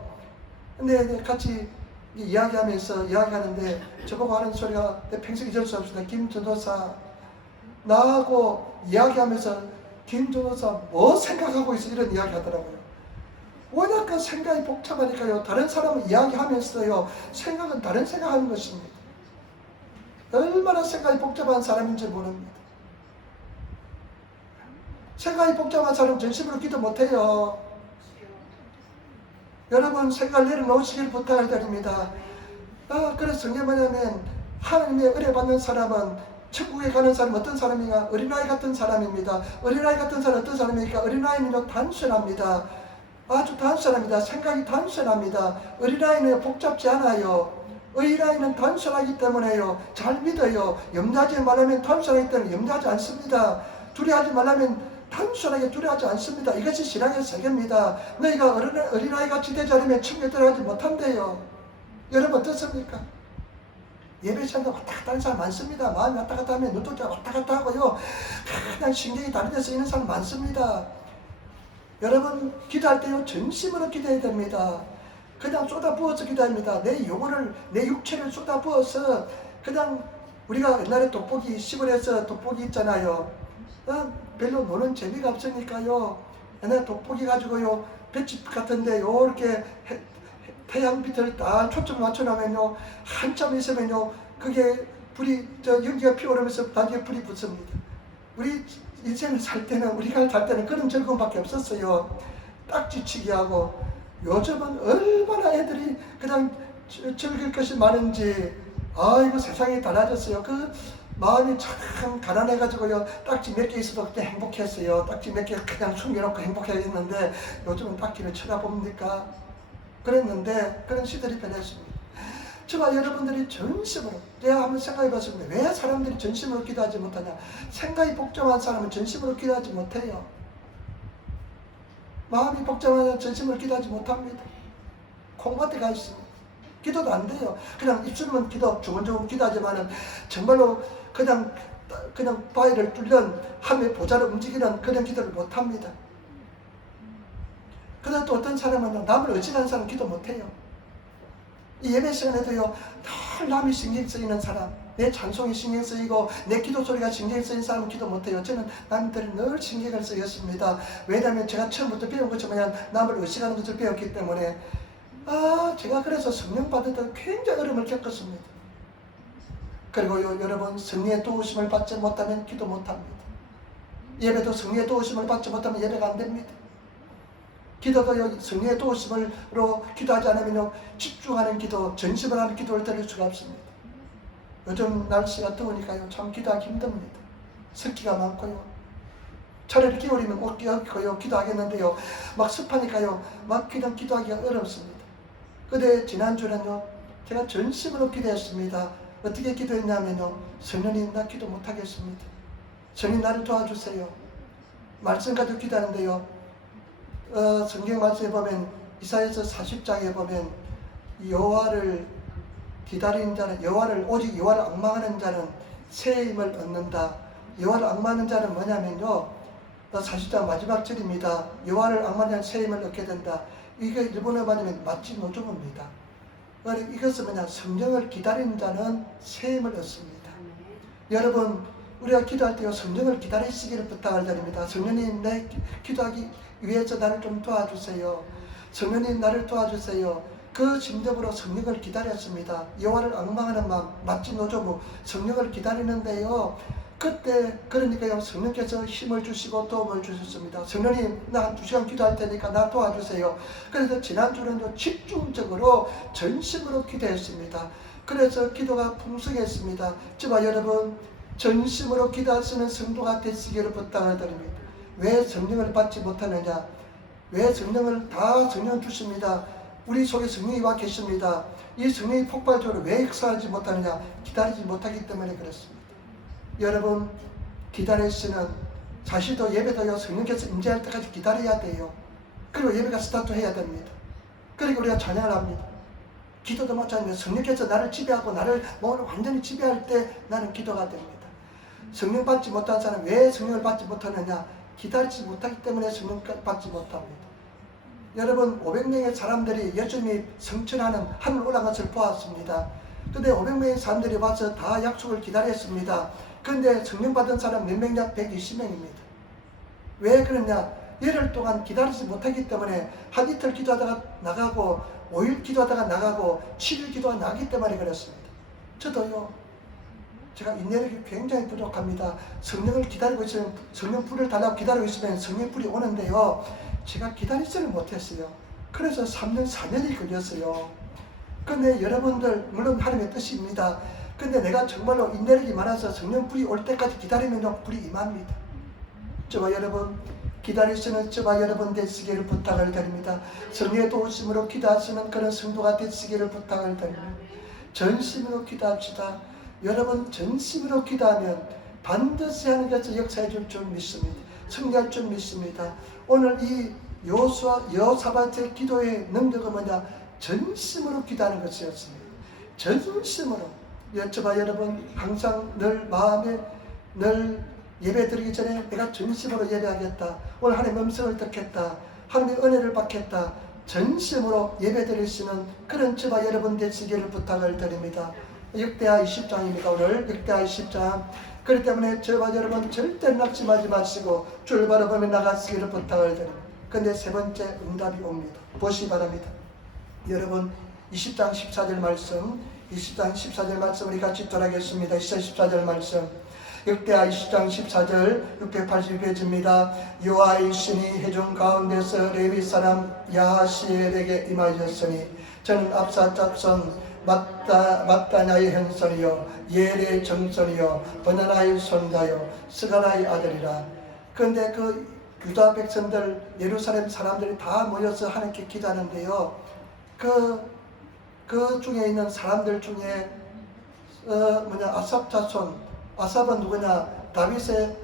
근데 같이 이야기하는데 저보고 하는 소리가 내 평생 잊을 수 없습니다. 김 전도사 나하고 이야기하면서 김 전도사 뭐 생각하고 있어 이런 이야기 하더라고요. 워낙 그 생각이 복잡하니까요 다른 사람은 이야기하면서요 생각은 다른 생각하는 것입니다. 얼마나 생각이 복잡한 사람인지 모릅니다. 생각이 복잡한 사람은 전심으로 기도 못해요. 여러분 생각을 내려놓으시길 부탁을 드립니다. 그래서 성경이 뭐냐면 하나님의 은혜 받는 사람은 천국에 가는 사람은 어떤 사람인가? 어린아이 같은 사람입니다. 어린아이 같은 사람은 어떤 사람입니까? 어린아이는 단순합니다. 아주 단순합니다. 생각이 단순합니다. 어린아이는 복잡지 않아요. 어린아이는 단순하기 때문에요. 잘 믿어요. 염려하지 말라면 단순하기 때문에 염려하지 않습니다. 두려워하지 말라면 단순하게 두려워하지 않습니다. 이것이 신앙의 세계입니다. 너희가 어린아이같이 되지 않으면 천국에 들어가지 못한대요. 여러분 어떻습니까? 예배 시간에 왔다 갔다 하는 사람 많습니다. 마음이 왔다 갔다 하면 눈동자 왔다 갔다 하고요. 그냥 신경이 다른 데 쓰이는 사람 많습니다. 여러분 기도할 때요 전심으로 기도해야 됩니다. 그냥 쏟아부어서 기도합니다. 내 영혼을 내 육체를 쏟아부어서 그냥 우리가 옛날에 돋보기 시골에서 돋보기 있잖아요. 별로 노는 재미가 없으니까요. 옛날에 돋보기 가지고요 볏짚 같은데 요렇게 태양 빛을 딱 초점 맞춰놓으면요 한참 있으면요 그게 불이 연기가 피어오르면서 나중에 불이 붙습니다. 우리 인생을 살 때는 우리가 살 때는 그런 즐거움밖에 없었어요. 딱지치기 하고. 요즘은 얼마나 애들이 그냥 즐길 것이 많은지 아이고 세상이 달라졌어요. 그 마음이 참 가난해가지고요 딱지 몇 개 있어도 그때 행복했어요. 딱지 몇 개 그냥 숨겨놓고 행복해야겠는데 요즘은 딱지를 쳐다봅니까? 그랬는데 그런 시들이 변했습니다. 저와 여러분들이 전심으로 내가 한번 생각해봤습니다. 왜 사람들이 전심으로 기도하지 못하냐? 생각이 복잡한 사람은 전심으로 기도하지 못해요. 마음이 복잡하면 전심으로 기도하지 못합니다. 콩밭에 가 있습니다. 기도도 안 돼요. 그냥 입술만 기도 조곤조곤 기도하지만은 정말로 그냥 바위를 뚫는 함의 보좌를 움직이는 그런 기도를 못합니다. 그러나 또 어떤 사람은 남을 의지하는 사람 기도 못해요. 이 예배 시간에도요 늘 남이 신경 쓰이는 사람, 내 찬송이 신경 쓰이고 내 기도 소리가 신경 쓰이는 사람은 기도 못해요. 저는 남들이 늘 신경을 쓰였습니다. 왜냐하면 제가 처음부터 배운 것처럼 남을 의식하는 것을 배웠기 때문에 제가 그래서 성령 받을 때 굉장히 어려움을 겪었습니다. 그리고요 여러분 성령의 도우심을 받지 못하면 기도 못합니다. 예배도 성령의 도우심을 받지 못하면 예배가 안 됩니다. 기도도 성령의 도우심으로 기도하지 않으면 집중하는 기도, 전심을 하는 기도를 드릴 수가 없습니다. 요즘 날씨가 더우니까요, 참 기도하기 힘듭니다. 습기가 많고요. 차라리 겨울이면 옷 껴입고요 기도하겠는데요, 막 습하니까요 막 그냥 기도하기가 어렵습니다. 근데 지난주는요 제가 전심으로 기도했습니다. 어떻게 기도했냐면요, 성령님 나 기도 못하겠습니다. 성령 나를 도와주세요. 말씀 가지고 기도하는데요, 성경 말씀에 보면 이사야서 40장에 보면 여호와를 기다리는 자는, 오직 여호와를 앙망하는 자는 새 힘을 얻는다. 여호와를 앙망하는 자는 뭐냐면요, 40장 마지막 절입니다. 여호와를 앙망하는 자는 새 힘을 얻게 된다. 이게 일본어 말하면 마치 노조입니다. 이것은 뭐냐, 성령을 기다리는 자는 새 힘을 얻습니다. 여러분, 우리가 기도할 때요 성령을 기다리시기를 부탁을 드립니다. 성령님 내 기도하기 위해서 나를 좀 도와주세요. 성령님 나를 도와주세요. 그 심정으로 성령을 기다렸습니다. 여호와를 앙망하는 마음, 마치 노조무 성령을 기다리는데요, 그때 그러니까요 성령께서 힘을 주시고 도움을 주셨습니다. 성령님 나 2시간 기도할 테니까 나 도와주세요. 그래서 지난주는 집중적으로 전심으로 기도했습니다. 그래서 기도가 풍성했습니다. 저와 여러분, 전심으로 기도하시는 성도가 되시기를 부탁을 드립니다. 왜 성령을 받지 못하느냐? 왜 성령을 다 성령 주십니다. 우리 속에 성령이 와 계십니다. 이 성령이 폭발적으로 왜 역사하지 못하느냐? 기다리지 못하기 때문에 그렇습니다. 여러분, 기다리시는 사실도 예배도요 성령께서 임재할 때까지 기다려야 돼요. 그리고 예배가 스타트해야 됩니다. 그리고 우리가 찬양을 합니다. 기도도 마찬가지입니다. 성령께서 나를 지배하고 나를 몸을 완전히 지배할 때 나는 기도가 됩니다. 성령 받지 못한 사람은 왜 성령을 받지 못하느냐? 기다리지 못하기 때문에 성령 받지 못합니다. 여러분, 500명의 사람들이 열심히 성천하는 하늘 올라간 것을 보았습니다. 근데 500명의 사람들이 와서 다 약속을 기다렸습니다. 그런데 성령 받은 사람 몇 명이냐? 120명입니다. 왜 그러냐? 열흘 동안 기다리지 못하기 때문에 한 이틀 기도하다가 나가고 5일 기도하다가 나가고 7일 기도가 나기 때문에 그렇습니다. 저도요, 제가 인내력이 굉장히 부족합니다. 성령을 기다리고 있으면, 성령 불을 달라고 기다리고 있으면 성령 불이 오는데요, 제가 기다리지를 못했어요. 그래서 3년, 4년이 걸렸어요. 근데 여러분들, 물론 하나님의 뜻입니다. 근데 내가 정말로 인내력이 많아서 성령 불이 올 때까지 기다리면 불이 임합니다. 저와 여러분, 기다리시는 저와 여러분 되시기를 부탁을 드립니다. 성령의 도우심으로 기도하시는 그런 성도가 되시기를 부탁을 드립니다. 전심으로 기도합시다. 여러분, 전심으로 기도하면 반드시 하나님께서 역사해 줄 믿습니다. 승리할 줄 믿습니다. 오늘 이 여호사밧의 기도의 능력은 뭐냐? 전심으로 기도하는 것이었습니다. 전심으로. 저와 여러분, 항상 늘 마음에 늘 예배 드리기 전에 내가 전심으로 예배하겠다. 오늘 하나님의 음성을 듣겠다. 하나님의 은혜를 받겠다. 전심으로 예배 드리시는 그런 저와 여러분 되시기를 부탁을 드립니다. 역대하 20장입니다. 오늘 역대하 20장. 그렇기 때문에 저와 여러분 절대 낙심하지 마시고 주를 바라보며 나가시기를 부탁을 드립니다. 근데 세 번째 응답이 옵니다. 보시기 바랍니다. 여러분, 20장 14절 말씀, 20장 14절 말씀 우리 같이 돌아가겠습니다. 14절 말씀. 역대하 20장 14절 682페이지입니다. 여호와의 신이 회중 가운데서 레위 사람 야하시엘에게 임하였으니 저는 압사 잡손 마따냐의 형손이요 예레의 정손이요 버나나의 손자요 스가라의 아들이라. 그런데 그 유다 백성들, 예루살렘 사람들이 다 모여서 하나님께 기도하는데요, 그 중에 있는 사람들 중에 아삽 자손, 아삽은 누구냐? 다윗의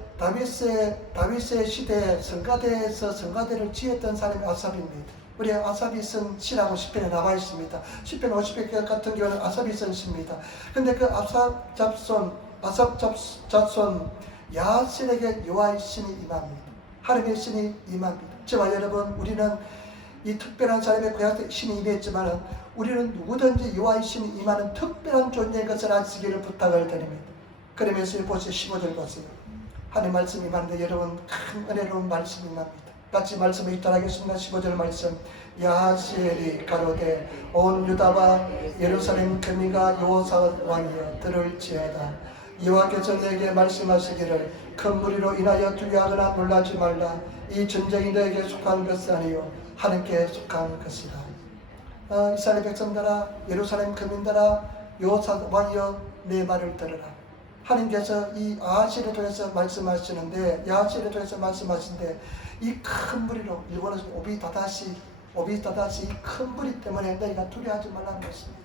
시대에 성가대에서 성가대를 지었던 사람이 아삽입니다. 우리 아삽이 쓴 시라고 시편에 나와 있습니다. 시편 50편 같은 경우는 아삽이 쓴 시입니다. 근데 그 아삽 잡손 야하시엘에게 여호와의 신이 임합니다. 하나님의 신이 임합니다. 저와 여러분, 우리는 이 특별한 사람의 고향에 신이 임했지만 우리는 누구든지 여호와의 신이 임하는 특별한 존재인 것을 아시기를 부탁을 드립니다. 그러면서 보세요. 15절 보세요. 하나님 말씀이 임하는데 여러분, 큰 은혜로운 말씀이 임합니다. 같이 말씀을 읽도록하겠습니다. 15절 말씀. 야하시엘이 가로되 온 유다와 예루살렘 거민과 여호사밧 왕이여 들을지어다. 여호와께서 내게 말씀하시기를 큰 무리로 인하여 두려워하거나 놀라지 말라. 이 전쟁이 너에게 속한 것이 아니요 하나님께 속한 것이다. 이스라엘 백성들아, 예루살렘 거민들아, 여호사와여 내 말을 들으라. 하나님께서 이 아하시를 통해서 말씀하시는데, 야하시를 통해서 말씀하시는데, 이 큰 무리로, 일본에서 오비다다시 이 큰 무리 때문에 너희가 두려워하지 말라는 것입니다.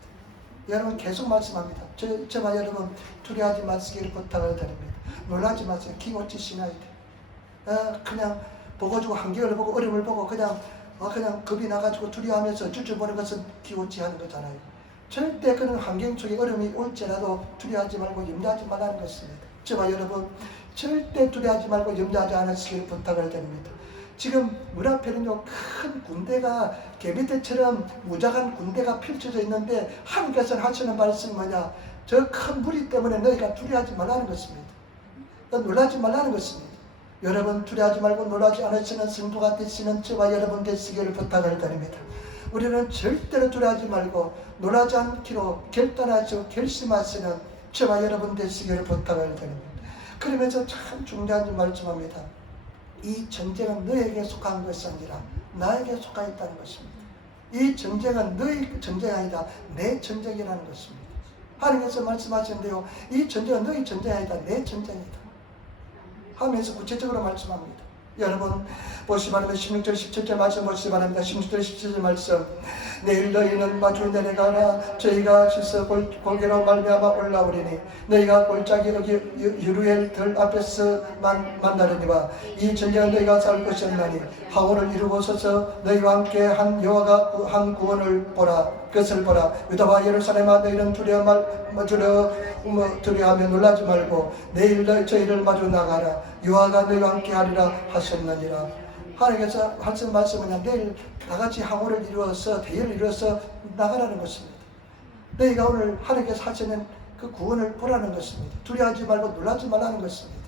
여러분 계속 말씀합니다. 저와 여러분 두려워하지 마시기를 부탁을 드립니다. 놀라지 마세요. 기고치 신어야 돼. 그냥 보고 주고 한계를 보고 어려움을 보고 그냥 겁이 나가지고 두려워하면서 쭈쭈보는 것은 기고치 하는 거잖아요. 절대 그런 환경 속에 어려움이 올지라도 두려워하지 말고 염려하지 말라는 것입니다. 저와 여러분 절대 두려워하지 말고 염려하지 않으시기를 부탁을 드립니다. 지금 문 앞에는요 큰 군대가 개미떼처럼 무장한 군대가 펼쳐져 있는데 하나님께서 하시는 말씀이 뭐냐? 저 큰 무리 때문에 너희가 두려워하지 말라는 것입니다. 놀라지 말라는 것입니다. 여러분 두려워하지 말고 놀라지 않으시는 성도가 되시는 저와 여러분 되시기를 부탁을 드립니다. 우리는 절대로 두려워하지 말고 놀라지 않기로 결단하시고 결심하시는 저와 여러분 되시기를 부탁을 드립니다. 그러면서 참 중요한 말씀합니다. 이 전쟁은 너에게 속한 것이 아니라 나에게 속하 있다는 것입니다. 이 전쟁은 너의 전쟁이 아니다. 내 전쟁이라는 것입니다. 하나님께서 말씀하시는데요. 이 전쟁은 너의 전쟁이 아니다. 내 전쟁이다. 하면서 구체적으로 말씀합니다. 여러분 보시기 바랍니다. 16절 17절 말씀 보시기 바랍니다. 16절 17절 말씀. 내일 너희는 마주 내려가라. 저희가 씻어 골개로 말미암아 올라오리니 너희가 골짜기 여기 유루엘 들 앞에서 만나려니와 이 전쟁은 너희가 살 것이 없나니 항우를 이루고 서서 너희와 함께 한 여호와가 한 구원을 보라. 그것을 보라. 유다와 예루살렘아 너희는 두려워하며 놀라지 말고 내일 저희를 마주 나가라. 여호와가 너희와 함께 하리라 하셨느니라. 하나님께서 하신 말씀은 내일 다같이 항우를 이루어서 대열을 이루어서 나가라는 것입니다. 너희가 오늘 하나님께서 하시는 그 구원을 보라는 것입니다. 두려워하지 말고 놀라지 말라는 것입니다.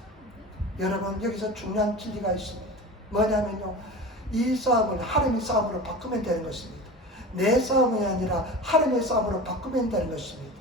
여러분 여기서 중요한 진리가 있습니다. 뭐냐면요, 이 싸움을 하나님의 싸움으로 바꾸면 되는 것입니다. 내 싸움이 아니라 하나님의 싸움으로 바꾸면 되는 것입니다.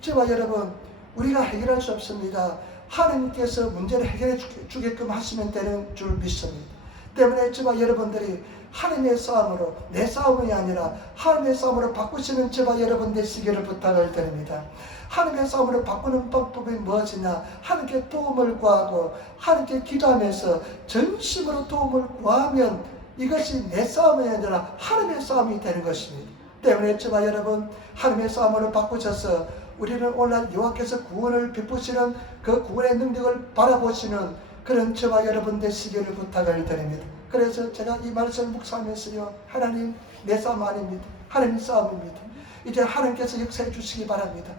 저와 여러분 우리가 해결할 수 없습니다. 하나님께서 문제를 해결해 주게끔 하시면 되는 줄 믿습니다. 때문에 저와 여러분들이 하나님의 싸움으로, 내 싸움이 아니라 하나님의 싸움으로 바꾸시는 저와 여러분 되시기를 부탁을 드립니다. 하나님의 싸움으로 바꾸는 방법이 무엇이냐? 하나님께 도움을 구하고 하나님께 기도하면서 전심으로 도움을 구하면 이것이 내 싸움이 아니라 하나님의 싸움이 되는 것입니다. 때문에 저와 여러분 하나님의 싸움으로 바꾸셔서 우리는 오늘 여호와께서 구원을 베푸시는 그 구원의 능력을 바라보시는 그런 저와 여러분 되시기를 부탁을 드립니다. 그래서 제가 이 말씀 묵상하면서요, 하나님 내 싸움 아닙니다. 하나님 싸움입니다. 이제 하나님께서 역사해 주시기 바랍니다.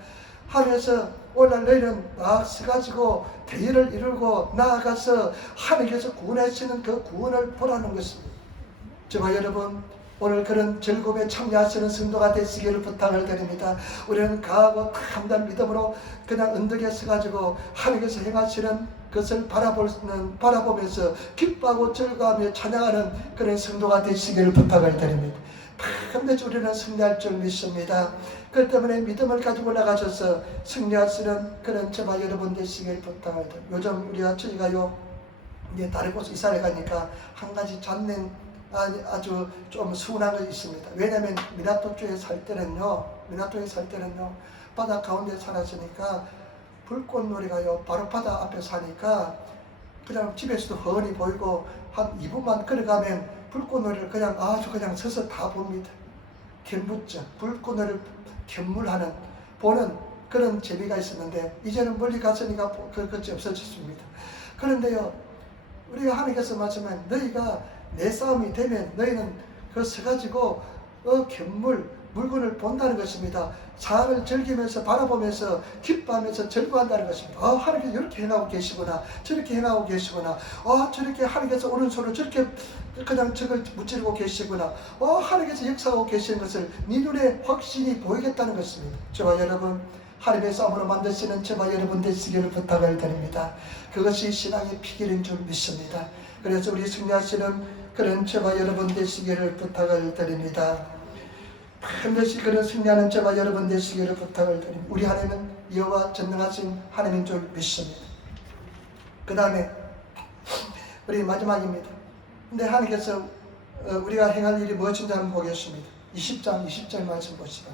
하면서 오늘 너희는 서가지고 대의를 이루고 나아가서 하나님께서 구원하시는 그 구원을 보라는 것입니다. 저와 여러분 오늘 그런 즐거움에 참여하시는 성도가 되시기를 부탁을 드립니다. 우리는 강하고 담대한 믿음으로 그냥 언덕에 서가지고 하나님께서 행하시는 그것을 바라보면서 기뻐하고 즐거워하며 찬양하는 그런 성도가 되시기를 부탁을 드립니다. 반드시 우리는 승리할 줄 믿습니다. 그 때문에 믿음을 가지고 나가셔서 승리하시는 그런 저와 여러분 되시기를 부탁을 드립니다. 요즘 저희가요 이제 다른 곳 이사를 가니까 한 가지 잡는 아주 좀 서운한 것이 있습니다. 왜냐하면 미나토 쪽에 살 때는요 바다 가운데 살았으니까 불꽃놀이가요 바로 바다 앞에 사니까 그냥 집에서도 훤히 보이고 한 2분만 걸어가면 불꽃놀이를 그냥 아주 그냥 서서 다 봅니다. 견무증 불꽃놀이를 견물하는 보는 그런 재미가 있었는데 이제는 멀리 갔으니까 그것이 없어졌습니다. 그런데요 우리가 하나님께서 말씀하면 너희가 내 싸움이 되면 너희는 그 서가지고 물건을 본다는 것입니다. 사랑을 즐기면서 바라보면서 기뻐하면서 즐거워한다는 것입니다. 하나님께서 이렇게 행하고 계시구나, 저렇게 행하고 계시구나, 저렇게 하나님께서 오른손으로 저렇게 그냥 적을 무찌르고 계시구나, 하나님께서 역사하고 계시는 것을 네 눈에 확신이 보이겠다는 것입니다. 저와 여러분 하나님의 싸움으로 만드시는 저와 여러분 되시기를 부탁을 드립니다. 그것이 신앙의 피길인 줄 믿습니다. 그래서 우리 승리하시는 그런 저와 여러분 되시기를 부탁을 드립니다. 반드시 그런 승리하는 저와 여러분 되시기를 부탁을 드립니다. 우리 하나님은 여호와 전능하신 하나님인 줄 믿습니다. 그 다음에 우리 마지막입니다. 근데 하나님께서 우리가 행할 일이 무엇인지 한번 보겠습니다. 20장 20절 말씀 보시기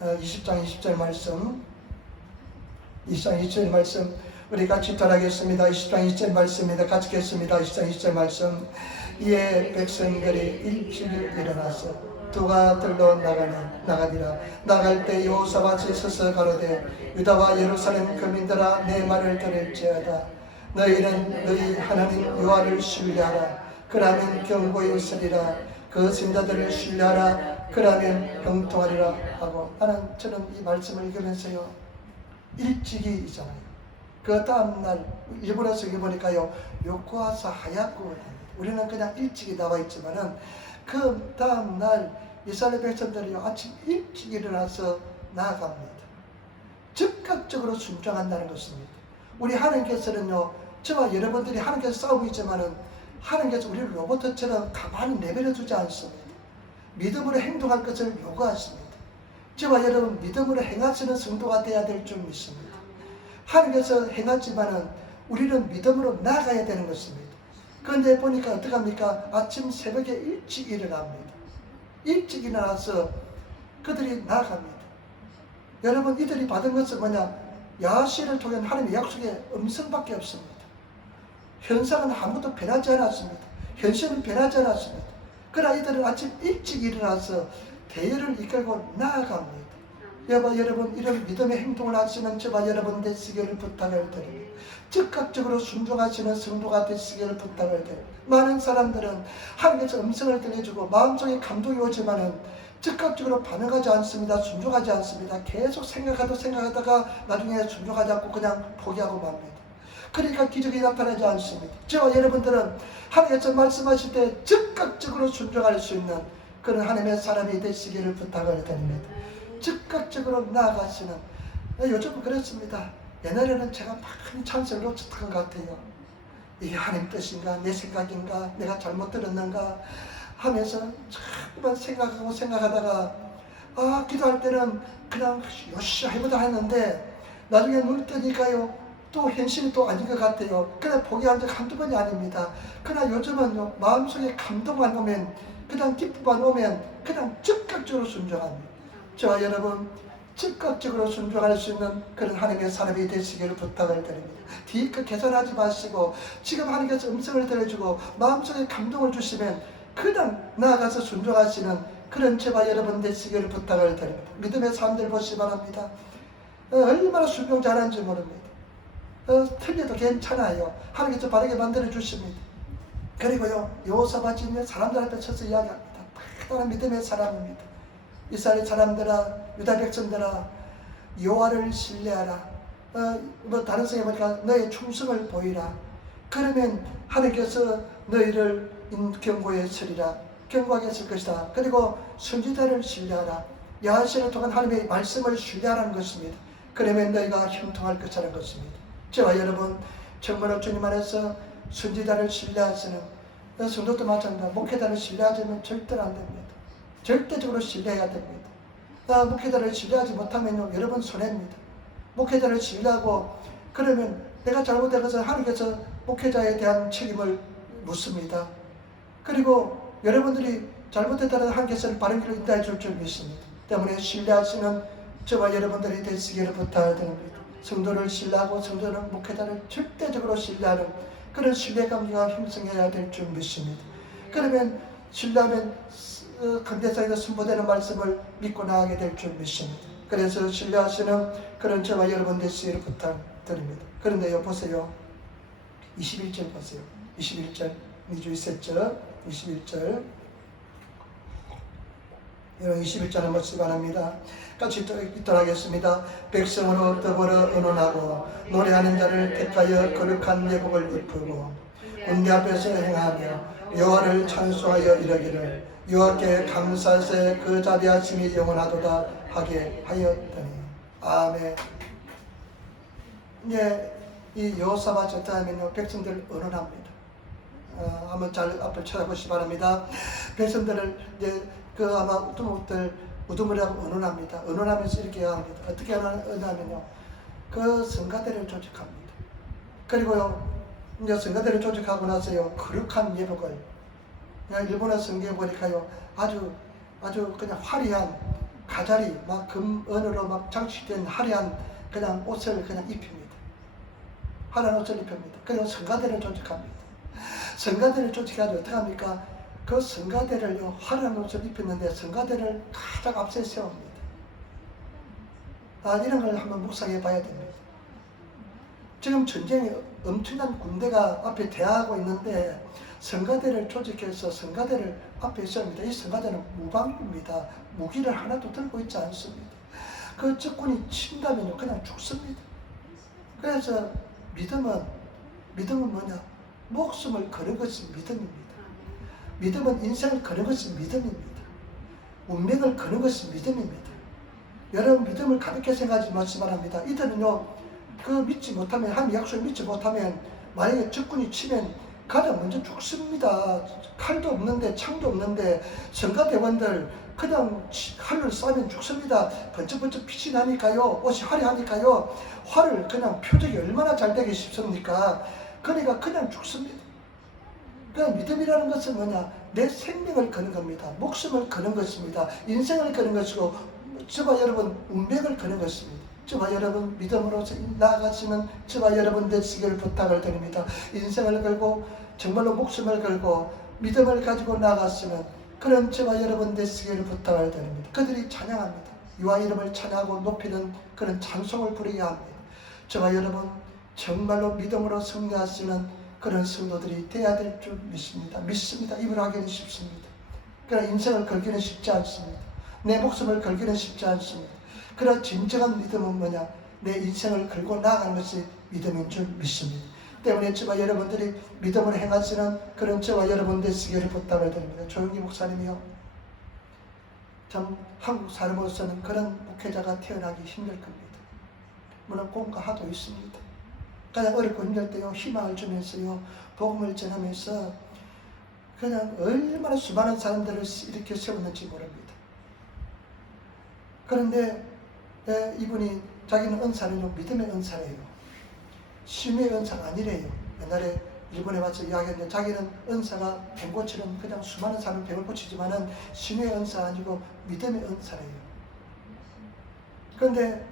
바랍니다. 20장 20절 말씀, 20장 20절 말씀 우리 같이 따라하겠습니다. 20장 20절 말씀입니다. 같이 읽겠습니다. 20장 20절 말씀. 이에 백성들이 일찍이 일어나서 두가 들러 나가니라. 나갈 때 여호사밧이 서서 가로되 유다와 예루살렘 거민들아 내 말을 들을지어다. 너희는 너희 하나님 여호와를 신뢰하라. 그러면 경고에 있으리라. 그 선자들을 신뢰하라. 그러면 형통하리라 하고. 저는 이 말씀을 읽으면서요, 일찍이 있잖아요. 그 다음날 일본에서 읽어보니까요, 요코하사 하얗고, 우리는 그냥 일찍이 나와 있지만은 그 다음날 이스라엘 백성들이 아침 일찍 일어나서 나아갑니다. 즉각적으로 순종한다는 것입니다. 우리 하나님께서는요, 저와 여러분들이 하나님께서 싸우고 있지만은 하나님께서 우리를 로봇처럼 가만히 내버려 두지 않습니다. 믿음으로 행동할 것을 요구하십니다. 저와 여러분 믿음으로 행하시는 성도가 되어야 될 줄 믿습니다. 하나님께서 행하지만은 우리는 믿음으로 나아가야 되는 것입니다. 그런데 보니까 어떡합니까? 아침 새벽에 일찍 일어납니다. 일찍 일어나서 그들이 나아갑니다. 여러분, 이들이 받은 것은 뭐냐? 야시를 통해 하나님의 약속의 음성밖에 없습니다. 현상은 아무도 변하지 않았습니다. 현실은 변하지 않았습니다. 그러나 이들은 아침 일찍 일어나서 대열을 이끌고 나아갑니다. 여러분, 이런 믿음의 행동을 하시는 저와 여러분 되시기를 부탁을 드립니다. 즉각적으로 순종하시는 성도가 되시기를 부탁을 드립니다. 많은 사람들은 하나님께서 음성을 들려주고 마음속에 감동이 오지만은 즉각적으로 반응하지 않습니다. 순종하지 않습니다. 계속 생각하다가 나중에 순종하지 않고 그냥 포기하고 맙니다. 그러니까 기적이 나타나지 않습니다. 저와 여러분들은 하나님께서 말씀하실 때 즉각적으로 순종할 수 있는 그런 하나님의 사람이 되시기를 부탁을 드립니다. 즉각적으로 나아가시는, 요즘은 그렇습니다. 옛날에는 제가 많이 찬스를 놓쳤던 것 같아요. 이게 하나님 뜻인가, 내 생각인가, 내가 잘못 들었는가 하면서 자꾸만 생각하다가 기도할 때는 그냥 요시 해보다 했는데 나중에 눈 뜨니까요, 또 현실이 또 아닌 것 같아요. 그냥 포기한 적 한두 번이 아닙니다. 그러나 요즘은요, 마음속에 감동만 오면, 그냥 기쁨만 오면 그냥 즉각적으로 순종합니다. 저와 여러분 즉각적으로 순종할 수 있는 그런 하나님의 사람이 되시기를 부탁을 드립니다. 뒤끝 계산하지 마시고 지금 하나님께서 음성을 들려주고 마음속에 감동을 주시면 그냥 나아가서 순종하시는 그런 저와 여러분 되시기를 부탁을 드립니다. 믿음의 사람들 보시기 바랍니다. 얼마나 순종 잘하는지 모릅니다. 틀려도 괜찮아요. 하나님께서 바르게 만들어 주십니다. 그리고요, 여호사밧이 사람들 앞에 서서 이야기합니다. 다른 믿음의 사람입니다. 이스라엘 사람들아, 유다 백성들아, 여호와를 신뢰하라. 다른 성에 보니까 너의 충성을 보이라. 그러면 하나님께서 너희를 경고에 서리라. 경고하게 했을 것이다. 그리고 선지자를 신뢰하라. 야시를 통한 하나님의 말씀을 신뢰하라는 것입니다. 그러면 너희가 형통할 것이라는 것입니다. 저와 여러분, 정말로 주님 안에서 선지자를 신뢰하시는 성도도 마찬가지입니다. 목회자를 신뢰하지면 절대로 안 됩니다. 절대적으로 신뢰해야 됩니다. 목회자를 신뢰하지 못하면 여러분 손해입니다. 목회자를 신뢰하고 그러면 내가 잘못된 것은 하나님께서 목회자에 대한 책임을 묻습니다. 그리고 여러분들이 잘못했다는 하나님께서 바른 길로 인도해 줄 줄 믿습니다. 때문에 신뢰하시는 저와 여러분들이 되시기를 부탁드립니다. 성도를 신뢰하고 성도는 목회자를 절대적으로 신뢰하는 그런 신뢰관계가 형성해야 될 줄 믿습니다. 그러면 신뢰하면 강대상에서 선포되는 말씀을 믿고 나가게 될 줄 믿습니다. 그래서 신뢰하시는 그런 저와 여러분 되시기를 부탁드립니다. 그런데요, 보세요. 21절 보세요. 21절, 2주 있었죠? 21절. 여러분 21절 한번 쓰기 바랍니다. 같이 읽도록 하겠습니다. 백성으로 더불어 의논하고 노래하는 자를 택하여 거룩한 예복을 입히고 군대 앞에서 행하며 여호와를 찬송하여 이르기를 여호와께 감사세 그 자비하심이 영원하도다 하게 하였더니. 아멘. 이제 이 여호사밧이 어떠하면요, 백성들 의논합니다. 한번 잘 앞을 쳐다보시기 바랍니다. 백성들을 이제 아마 우두머리하고 의논합니다. 의논하면서 이렇게 합니다. 어떻게 의논하면요, 그 성가대를 조직합니다. 그리고요, 이제 성가대를 조직하고 나서요, 거룩한 예복을 일본어 성경에 보니까요, 아주 그냥 화려한 가자리, 막 금은으로 막 장식된 화려한 그냥 옷을 그냥 입힙니다. 화려한 옷을 입힙니다. 그리고 성가대를 조직합니다. 성가대를 조직해가지고 어떻게 합니까? 그 성가대를 화려한 옷을 입혔는데 성가대를 가장 앞에 세웁니다. 이런 걸 한번 묵상해 봐야 됩니다. 지금 전쟁이 엄청난 군대가 앞에 대하고 있는데 성가대를 조직해서 성가대를 앞에 세웁니다. 이 성가대는 무방비입니다. 무기를 하나도 들고 있지 않습니다. 그 적군이 친다면요 그냥 죽습니다. 그래서 믿음은 뭐냐? 목숨을 거는 것이 믿음입니다. 믿음은 인생을 거는 것이 믿음입니다. 운명을 거는 것이 믿음입니다. 여러분 믿음을 가볍게 생각하지 마시기 바랍니다. 이들은요 그 믿지 못하면 하나님 약속을 믿지 못하면 만약에 적군이 치면 가장 먼저 죽습니다. 칼도 없는데 창도 없는데 성가대원들 그냥 칼을 쏴면 죽습니다. 번쩍번쩍 빛이 나니까요. 옷이 화려하니까요. 활을 그냥 표적이 얼마나 잘 되기 쉽습니까? 그러니까 그냥 죽습니다. 그냥 믿음이라는 것은 뭐냐? 내 생명을 거는 겁니다. 목숨을 거는 것입니다. 인생을 거는 것이고 저와 여러분 운명을 거는 것입니다. 저와 여러분 믿음으로 나아가시는 저와 여러분 되시기를 부탁을 드립니다. 인생을 걸고 정말로 목숨을 걸고 믿음을 가지고 나아가시는 그런 저와 여러분 되시기를 부탁을 드립니다. 그들이 찬양합니다. 유아 이름을 찬양하고 높이는 그런 찬송을 부르게 합니다. 저와 여러분 정말로 믿음으로 승리하시는 그런 성도들이 되어야 될 줄 믿습니다. 입으로 하기는 쉽습니다. 그러나 인생을 걸기는 쉽지 않습니다. 내 목숨을 걸기는 쉽지 않습니다. 그러나 진정한 믿음은 뭐냐? 내 인생을 걸고 나아가는 것이 믿음인 줄 믿습니다. 때문에 저와 여러분들이 믿음을 행하시는 그런 저와 여러분 되시기를 부탁을 드립니다. 조용히 목사님이요. 참 한국 사람으로서는 그런 목회자가 태어나기 힘들 겁니다. 물론 꿈과 하도 있습니다. 가장 어렵고 힘들 때요 희망을 주면서요 복음을 전하면서 그냥 얼마나 수많은 사람들을 이렇게 세웠는지 모릅니다. 그런데 이분이 자기는 은사는요 믿음의 은사래요. 심의 은사가 아니래요. 옛날에 일본에 와서 이야기했는데 자기는 은사가 병고처럼 그냥 수많은 사람을 병을 고치지만은 심의 은사가 아니고 믿음의 은사래요. 그런데